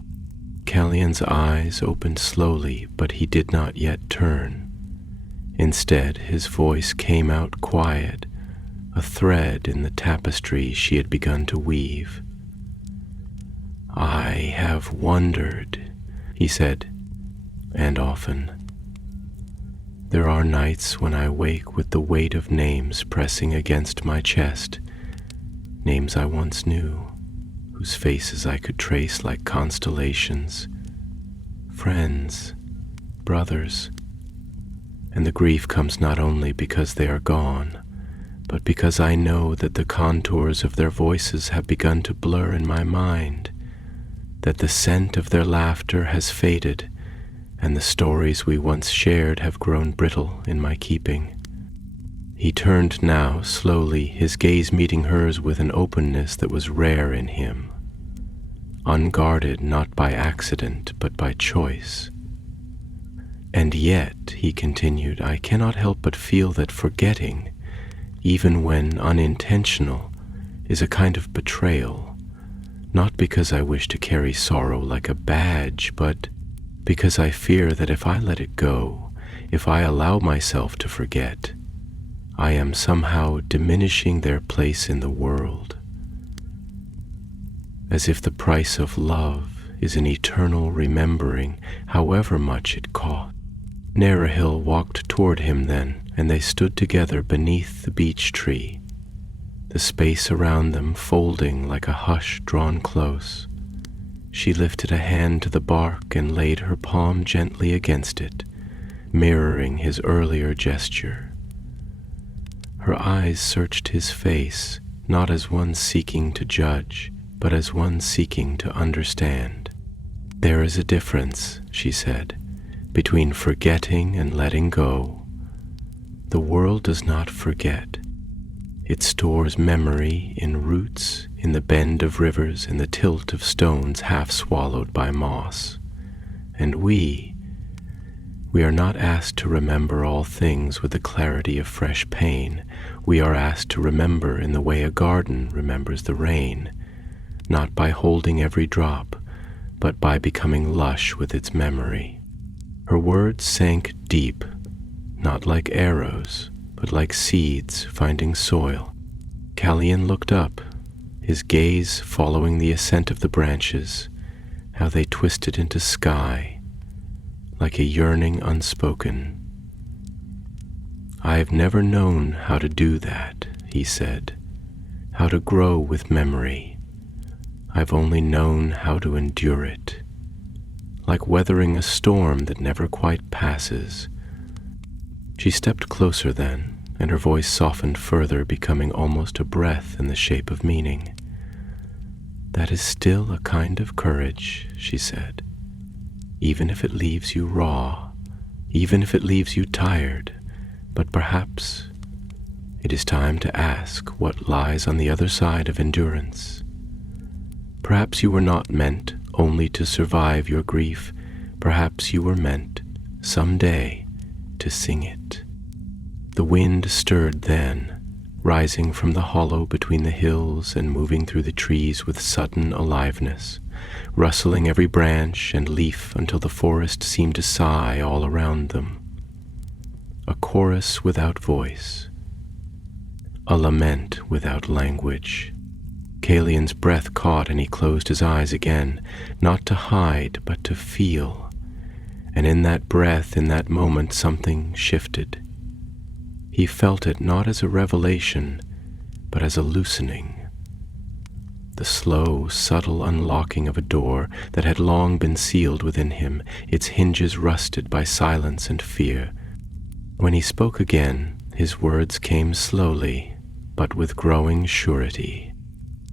Callion's eyes opened slowly, but he did not yet turn. Instead, his voice came out quiet, a thread in the tapestry she had begun to weave. "I have wondered," he said, "and often. There are nights when I wake with the weight of names pressing against my chest, names I once knew, whose faces I could trace like constellations, friends, brothers. And the grief comes not only because they are gone, but because I know that the contours of their voices have begun to blur in my mind, that the scent of their laughter has faded, and the stories we once shared have grown brittle in my keeping." He turned now, slowly, his gaze meeting hers with an openness that was rare in him, unguarded not by accident, but by choice. "And yet," he continued, "I cannot help but feel that forgetting, even when unintentional, is a kind of betrayal, not because I wish to carry sorrow like a badge, but because I fear that if I let it go, if I allow myself to forget, I am somehow diminishing their place in the world. As if the price of love is an eternal remembering, however much it costs." Narahil walked toward him then, and they stood together beneath the beech tree, the space around them folding like a hush drawn close. She lifted a hand to the bark and laid her palm gently against it, mirroring his earlier gesture. Her eyes searched his face, not as one seeking to judge, but as one seeking to understand. "There is a difference," she said, "between forgetting and letting go. The world does not forget. It stores memory in roots, in the bend of rivers, in the tilt of stones half swallowed by moss. And we are not asked to remember all things with the clarity of fresh pain. We are asked to remember in the way a garden remembers the rain, not by holding every drop, but by becoming lush with its memory." Her words sank deep, not like arrows, but like seeds finding soil. Callion looked up, his gaze following the ascent of the branches, how they twisted into sky, like a yearning unspoken. "I have never known how to do that," he said, "how to grow with memory. I've only known how to endure it, like weathering a storm that never quite passes." She stepped closer then, and her voice softened further, becoming almost a breath in the shape of meaning. "That is still a kind of courage," she said, "even if it leaves you raw, even if it leaves you tired, but perhaps it is time to ask what lies on the other side of endurance. Perhaps you were not meant only to survive your grief, perhaps you were meant, some day, to sing it." The wind stirred then, rising from the hollow between the hills and moving through the trees with sudden aliveness, rustling every branch and leaf until the forest seemed to sigh all around them. A chorus without voice, a lament without language. Calian's breath caught and he closed his eyes again, not to hide but to feel. And in that breath, in that moment, something shifted. He felt it not as a revelation, but as a loosening. The slow, subtle unlocking of a door that had long been sealed within him, its hinges rusted by silence and fear. When he spoke again, his words came slowly, but with growing surety.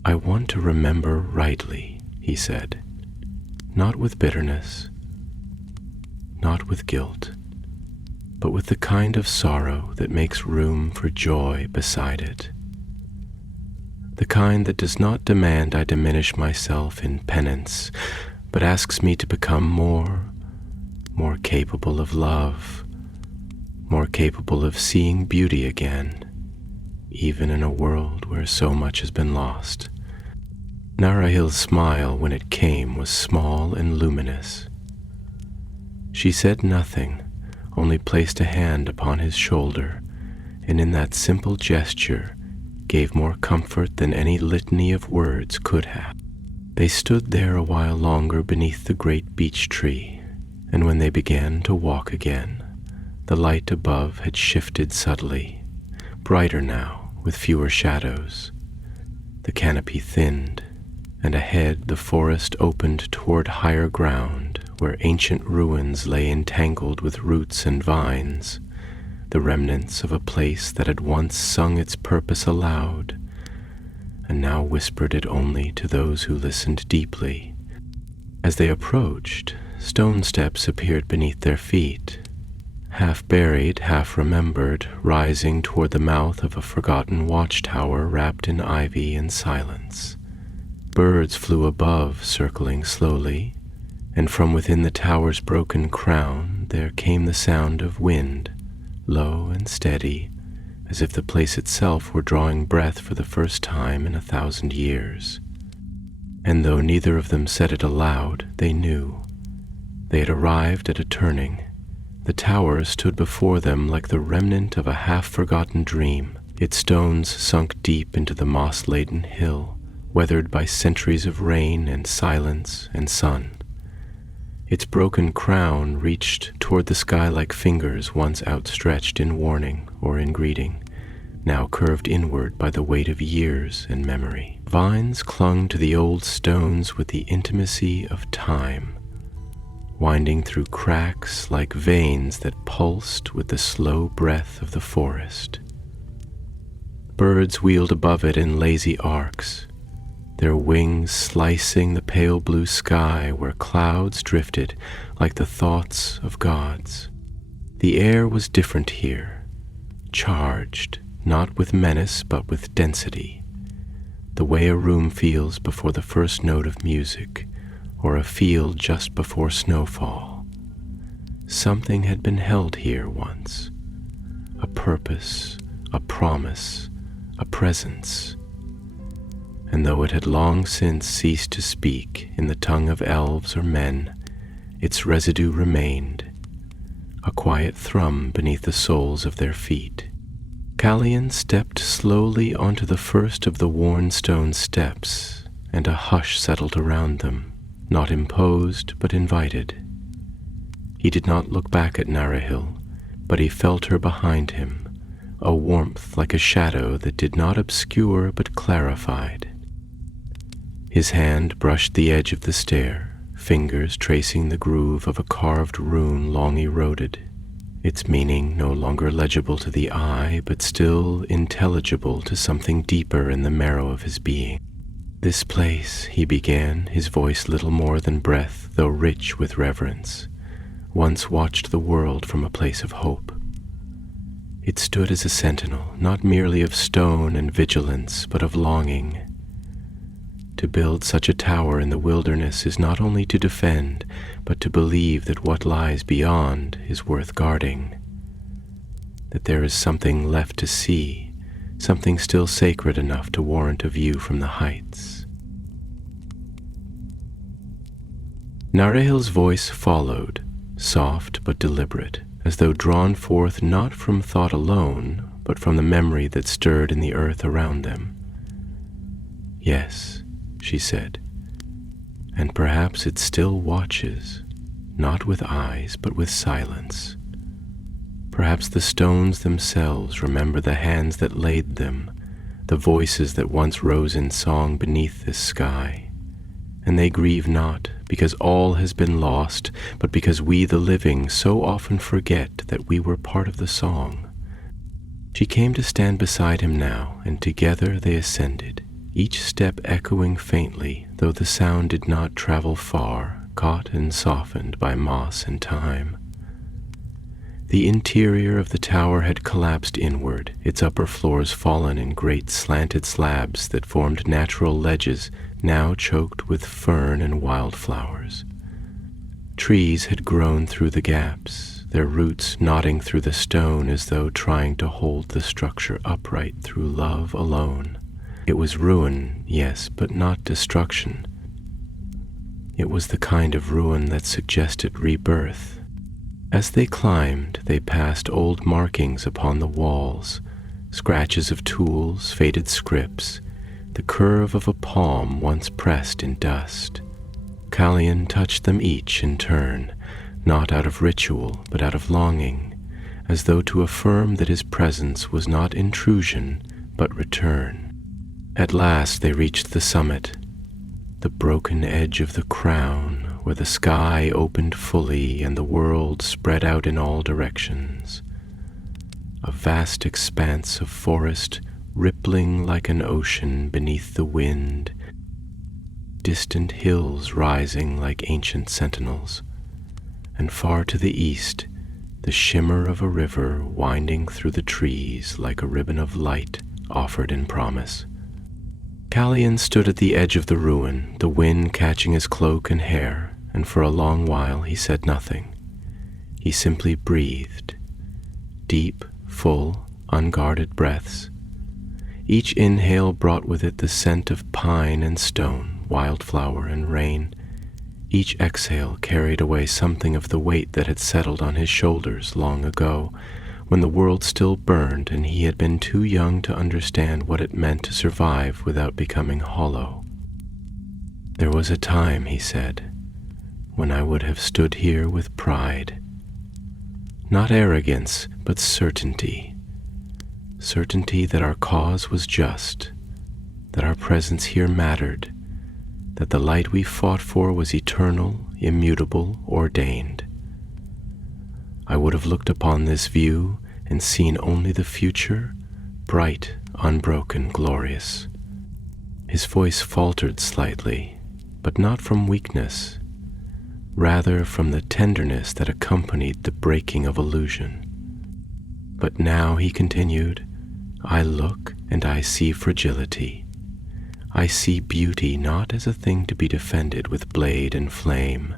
"I want to remember rightly," he said, "not with bitterness, not with guilt, but with the kind of sorrow that makes room for joy beside it. The kind that does not demand I diminish myself in penance, but asks me to become more capable of love, more capable of seeing beauty again, even in a world where so much has been lost." Narahil's smile, when it came, was small and luminous. She said nothing, only placed a hand upon his shoulder, and in that simple gesture gave more comfort than any litany of words could have. They stood there a while longer beneath the great beech tree, and when they began to walk again, the light above had shifted subtly, brighter now, with fewer shadows. The canopy thinned, and ahead the forest opened toward higher ground, where ancient ruins lay entangled with roots and vines, the remnants of a place that had once sung its purpose aloud, and now whispered it only to those who listened deeply. As they approached, stone steps appeared beneath their feet, half buried, half remembered, rising toward the mouth of a forgotten watchtower wrapped in ivy and silence. Birds flew above, circling slowly, and from within the tower's broken crown there came the sound of wind, low and steady, as if the place itself were drawing breath for the first time in 1,000 years. And though neither of them said it aloud, they knew. They had arrived at a turning. The tower stood before them like the remnant of a half-forgotten dream, its stones sunk deep into the moss-laden hill, weathered by centuries of rain and silence and sun. Its broken crown reached toward the sky like fingers once outstretched in warning or in greeting, now curved inward by the weight of years and memory. Vines clung to the old stones with the intimacy of time, winding through cracks like veins that pulsed with the slow breath of the forest. Birds wheeled above it in lazy arcs, their wings slicing the pale blue sky where clouds drifted like the thoughts of gods. The air was different here, charged, not with menace but with density, the way a room feels before the first note of music, or a field just before snowfall. Something had been held here once, a purpose, a promise, a presence. And though it had long since ceased to speak in the tongue of elves or men, its residue remained, a quiet thrum beneath the soles of their feet. Calian stepped slowly onto the first of the worn stone steps, and a hush settled around them, not imposed but invited. He did not look back at Narahil, but he felt her behind him, a warmth like a shadow that did not obscure but clarified. His hand brushed the edge of the stair, fingers tracing the groove of a carved rune long eroded. its meaning no longer legible to the eye, but still intelligible to something deeper in the marrow of his being. "This place," he began, his voice little more than breath, though rich with reverence, "once watched the world from a place of hope. It stood as a sentinel, not merely of stone and vigilance, but of longing. To build such a tower in the wilderness is not only to defend, but to believe that what lies beyond is worth guarding, that there is something left to see, something still sacred enough to warrant a view from the heights." Narehil's voice followed, soft but deliberate, as though drawn forth not from thought alone, but from the memory that stirred in the earth around them. "Yes," she said, "and perhaps it still watches, not with eyes, but with silence. Perhaps the stones themselves remember the hands that laid them, the voices that once rose in song beneath this sky, and they grieve not because all has been lost, but because we the living so often forget that we were part of the song." She came to stand beside him now, and together they ascended, each step echoing faintly, though the sound did not travel far, caught and softened by moss and time. The interior of the tower had collapsed inward, its upper floors fallen in great slanted slabs that formed natural ledges now choked with fern and wildflowers. Trees had grown through the gaps, their roots knotting through the stone as though trying to hold the structure upright through love alone. It was ruin, yes, but not destruction. It was the kind of ruin that suggested rebirth. As they climbed, they passed old markings upon the walls, scratches of tools, faded scripts, the curve of a palm once pressed in dust. Callian touched them each in turn, not out of ritual, but out of longing, as though to affirm that his presence was not intrusion, but return. At last they reached the summit, the broken edge of the crown, where the sky opened fully and the world spread out in all directions. A vast expanse of forest rippling like an ocean beneath the wind, distant hills rising like ancient sentinels, and far to the east, the shimmer of a river winding through the trees like a ribbon of light offered in promise. Callian stood at the edge of the ruin, the wind catching his cloak and hair, and for a long while he said nothing. He simply breathed, deep, full, unguarded breaths. Each inhale brought with it the scent of pine and stone, wildflower and rain. Each exhale carried away something of the weight that had settled on his shoulders long ago, when the world still burned and he had been too young to understand what it meant to survive without becoming hollow. "There was a time," he said, "when I would have stood here with pride. Not arrogance, but certainty. Certainty that our cause was just, that our presence here mattered, that the light we fought for was eternal, immutable, ordained. I would have looked upon this view and seen only the future, bright, unbroken, glorious." His voice faltered slightly, but not from weakness, rather from the tenderness that accompanied the breaking of illusion. "But now," he continued, "I look and I see fragility. I see beauty not as a thing to be defended with blade and flame,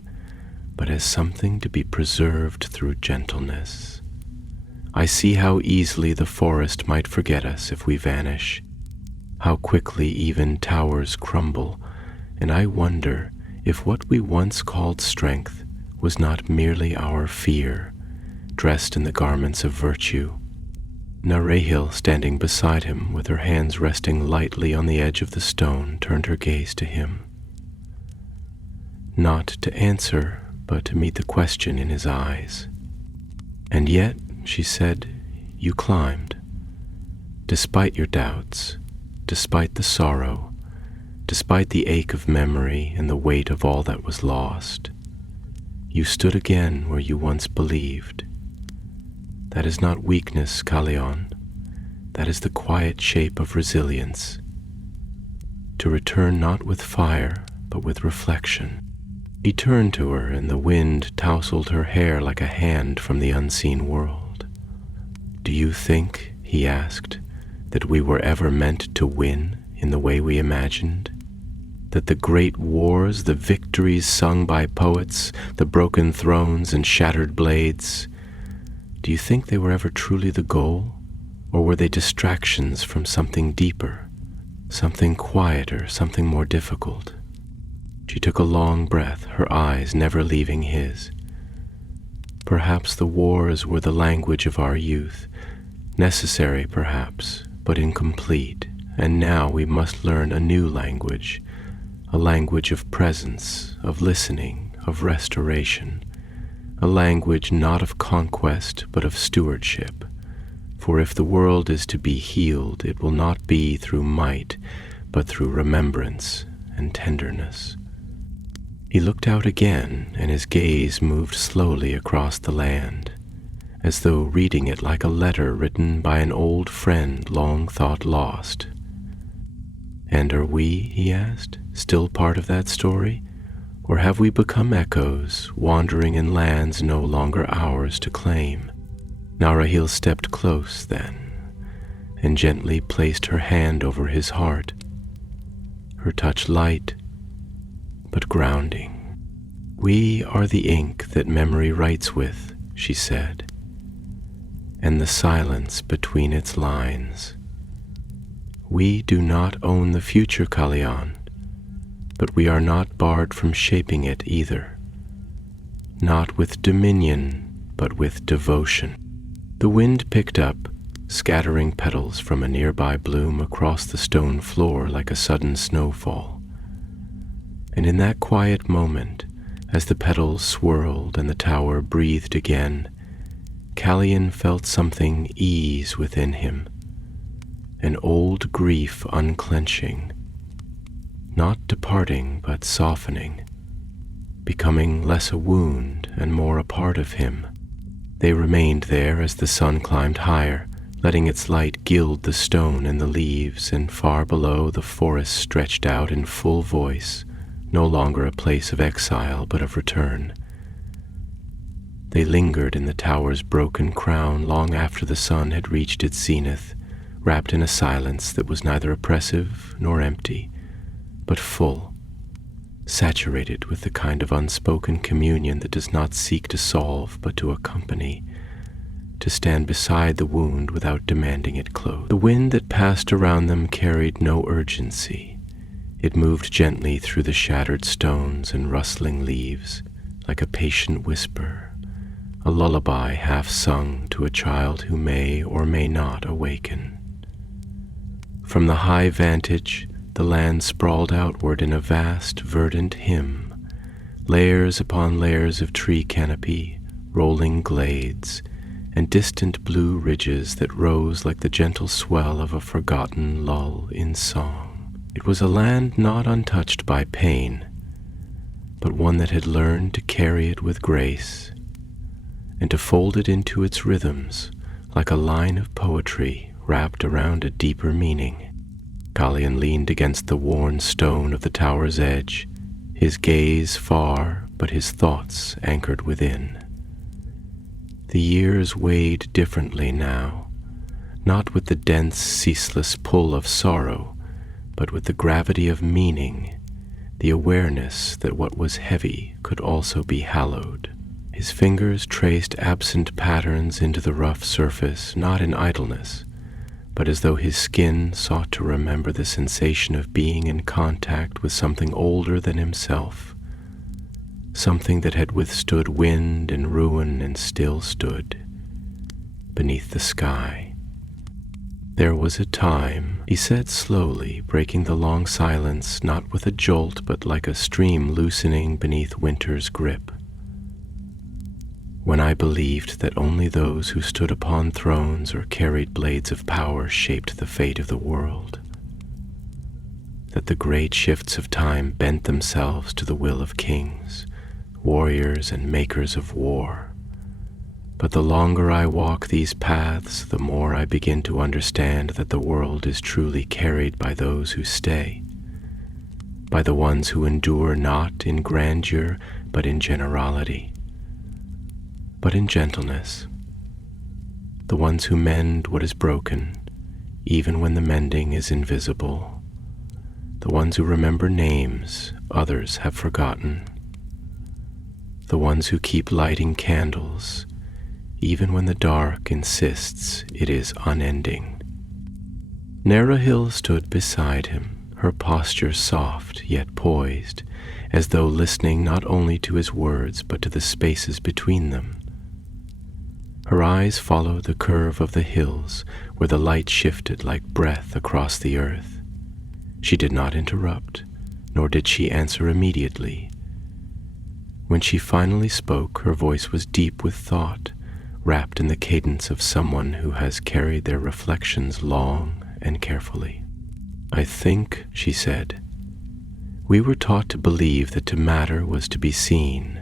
but as something to be preserved through gentleness. I see how easily the forest might forget us if we vanish, how quickly even towers crumble, and I wonder if what we once called strength was not merely our fear, dressed in the garments of virtue." Narehil, standing beside him with her hands resting lightly on the edge of the stone, turned her gaze to him. Not to answer, but to meet the question in his eyes. "And yet," she said, "you climbed. Despite your doubts, despite the sorrow, despite the ache of memory and the weight of all that was lost, you stood again where you once believed. That is not weakness, Kallion. That is the quiet shape of resilience. To return not with fire, but with reflection. He turned to her, and the wind tousled her hair like a hand from the unseen world. Do you think, he asked, that we were ever meant to win in the way we imagined? That the great wars, the victories sung by poets, the broken thrones and shattered blades, do you think they were ever truly the goal? Or were they distractions from something deeper, something quieter, something more difficult? She took a long breath, her eyes never leaving his. Perhaps the wars were the language of our youth, necessary perhaps, but incomplete, and now we must learn a new language, a language of presence, of listening, of restoration, a language not of conquest but of stewardship. For if the world is to be healed, it will not be through might, but through remembrance and tenderness. He looked out again, and his gaze moved slowly across the land, as though reading it like a letter written by an old friend long thought lost. And are we, he asked, still part of that story? Or have we become echoes, wandering in lands no longer ours to claim? Narahil stepped close then, and gently placed her hand over his heart, her touch light, but grounding. We are the ink that memory writes with, she said, and the silence between its lines. We do not own the future, Kallion, but we are not barred from shaping it either. Not with dominion, but with devotion. The wind picked up, scattering petals from a nearby bloom across the stone floor like a sudden snowfall. And in that quiet moment, as the petals swirled and the tower breathed again, Kallion felt something ease within him, an old grief unclenching, not departing but softening, becoming less a wound and more a part of him. They remained there as the sun climbed higher, letting its light gild the stone and the leaves, and far below the forest stretched out in full voice, no longer a place of exile but of return. They lingered in the tower's broken crown long after the sun had reached its zenith, wrapped in a silence that was neither oppressive nor empty, but full, saturated with the kind of unspoken communion that does not seek to solve but to accompany, to stand beside the wound without demanding it close. The wind that passed around them carried no urgency. It moved gently through the shattered stones and rustling leaves, like a patient whisper, a lullaby half sung to a child who may or may not awaken. From the high vantage, the land sprawled outward in a vast, verdant hymn, layers upon layers of tree canopy, rolling glades, and distant blue ridges that rose like the gentle swell of a forgotten lull in song. It was a land not untouched by pain, but one that had learned to carry it with grace, and to fold it into its rhythms like a line of poetry wrapped around a deeper meaning. Kallion leaned against the worn stone of the tower's edge, his gaze far, but his thoughts anchored within. The years weighed differently now, not with the dense, ceaseless pull of sorrow, but with the gravity of meaning, the awareness that what was heavy could also be hallowed. His fingers traced absent patterns into the rough surface, not in idleness, but as though his skin sought to remember the sensation of being in contact with something older than himself, something that had withstood wind and ruin and still stood beneath the sky. There was a time, he said slowly, breaking the long silence, not with a jolt but like a stream loosening beneath winter's grip, when I believed that only those who stood upon thrones or carried blades of power shaped the fate of the world, that the great shifts of time bent themselves to the will of kings, warriors and makers of war, But the longer I walk these paths, the more I begin to understand that the world is truly carried by those who stay, by the ones who endure not in grandeur, but in generality, but in gentleness, the ones who mend what is broken, even when the mending is invisible, the ones who remember names others have forgotten, the ones who keep lighting candles, even when the dark insists it is unending. Nerahil stood beside him, her posture soft yet poised, as though listening not only to his words but to the spaces between them. Her eyes followed the curve of the hills where the light shifted like breath across the earth. She did not interrupt, nor did she answer immediately. When she finally spoke, her voice was deep with thought, wrapped in the cadence of someone who has carried their reflections long and carefully. "I think," she said, "we were taught to believe that to matter was to be seen,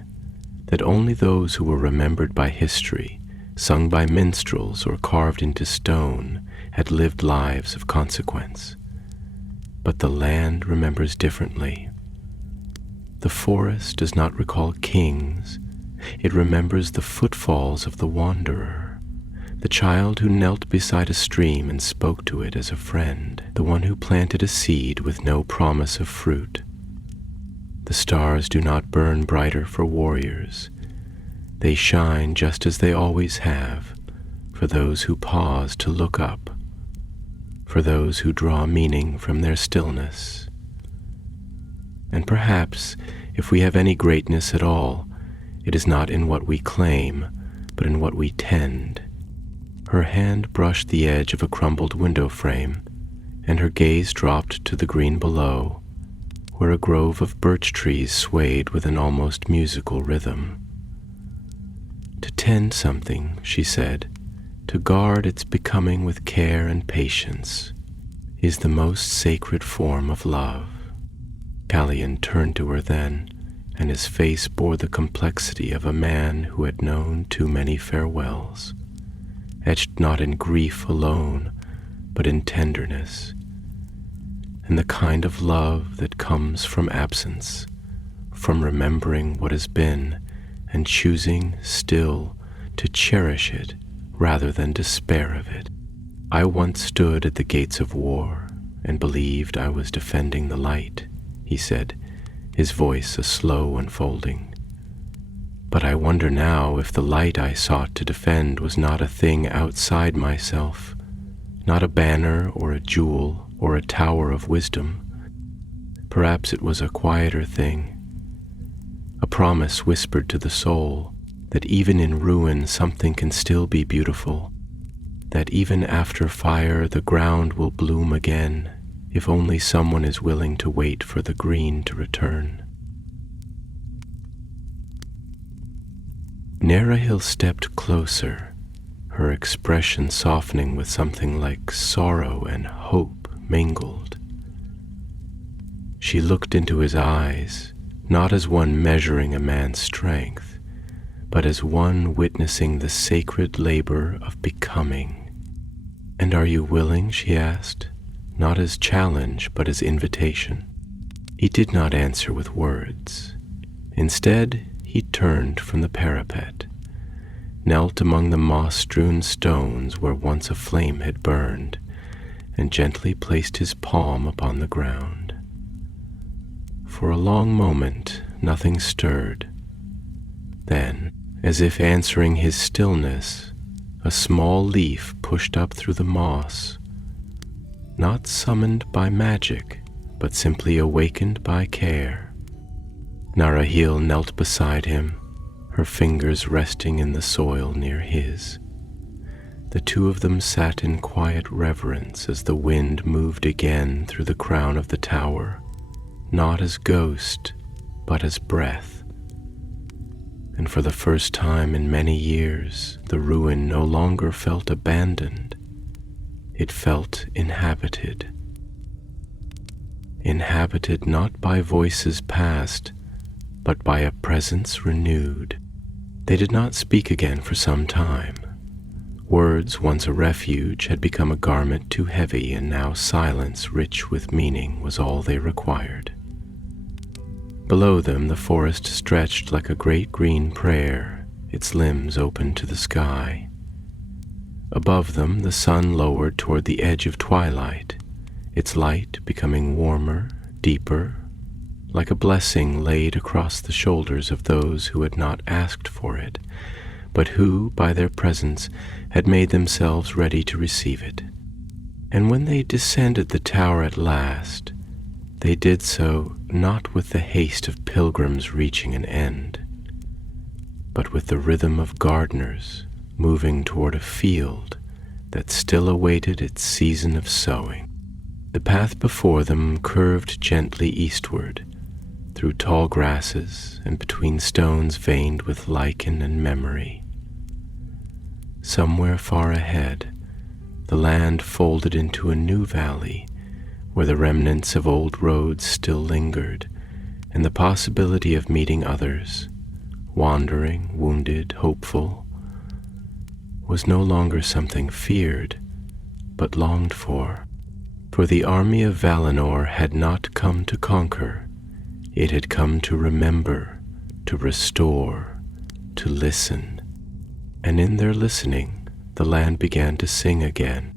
that only those who were remembered by history, sung by minstrels, or carved into stone had lived lives of consequence. But the land remembers differently. The forest does not recall kings. It remembers the footfalls of the wanderer, the child who knelt beside a stream and spoke to it as a friend, the one who planted a seed with no promise of fruit. The stars do not burn brighter for warriors. They shine just as they always have, for those who pause to look up, for those who draw meaning from their stillness. And perhaps, if we have any greatness at all, it is not in what we claim, but in what we tend." Her hand brushed the edge of a crumbled window frame, and her gaze dropped to the green below, where a grove of birch trees swayed with an almost musical rhythm. "To tend something," she said, "to guard its becoming with care and patience, is the most sacred form of love." Callian turned to her then, and his face bore the complexity of a man who had known too many farewells, etched not in grief alone, but in tenderness, and the kind of love that comes from absence, from remembering what has been and choosing still to cherish it rather than despair of it. "I once stood at the gates of war and believed I was defending the light," he said, his voice a slow unfolding. "But I wonder now if the light I sought to defend was not a thing outside myself, not a banner or a jewel or a tower of wisdom. Perhaps it was a quieter thing, a promise whispered to the soul that even in ruin something can still be beautiful, that even after fire the ground will bloom again, if only someone is willing to wait for the green to return." Nerahil stepped closer, her expression softening with something like sorrow and hope mingled. She looked into his eyes, not as one measuring a man's strength, but as one witnessing the sacred labor of becoming. "And are you willing?" she asked, not as challenge, but as invitation. He did not answer with words. Instead, he turned from the parapet, knelt among the moss-strewn stones where once a flame had burned, and gently placed his palm upon the ground. For a long moment, nothing stirred. Then, as if answering his stillness, a small leaf pushed up through the moss, not summoned by magic, but simply awakened by care. Nerahil knelt beside him, her fingers resting in the soil near his. The two of them sat in quiet reverence as the wind moved again through the crown of the tower, not as ghost, but as breath. And for the first time in many years, the ruin no longer felt abandoned. It felt inhabited. Inhabited not by voices past, but by a presence renewed, They did not speak again for some time. Words, once a refuge, had become a garment too heavy, and now silence rich with meaning was all they required. Below them the forest stretched like a great green prayer, its limbs open to the sky. Above them the sun lowered toward the edge of twilight, its light becoming warmer, deeper, like a blessing laid across the shoulders of those who had not asked for it, but who, by their presence, had made themselves ready to receive it. And when they descended the tower at last, they did so not with the haste of pilgrims reaching an end, but with the rhythm of gardeners moving toward a field that still awaited its season of sowing. The path before them curved gently eastward, through tall grasses and between stones veined with lichen and memory. Somewhere far ahead, the land folded into a new valley where the remnants of old roads still lingered, and the possibility of meeting others, wandering, wounded, hopeful, was no longer something feared, but longed for. For the army of Valinor had not come to conquer, it had come to remember, to restore, to listen. And in their listening, the land began to sing again,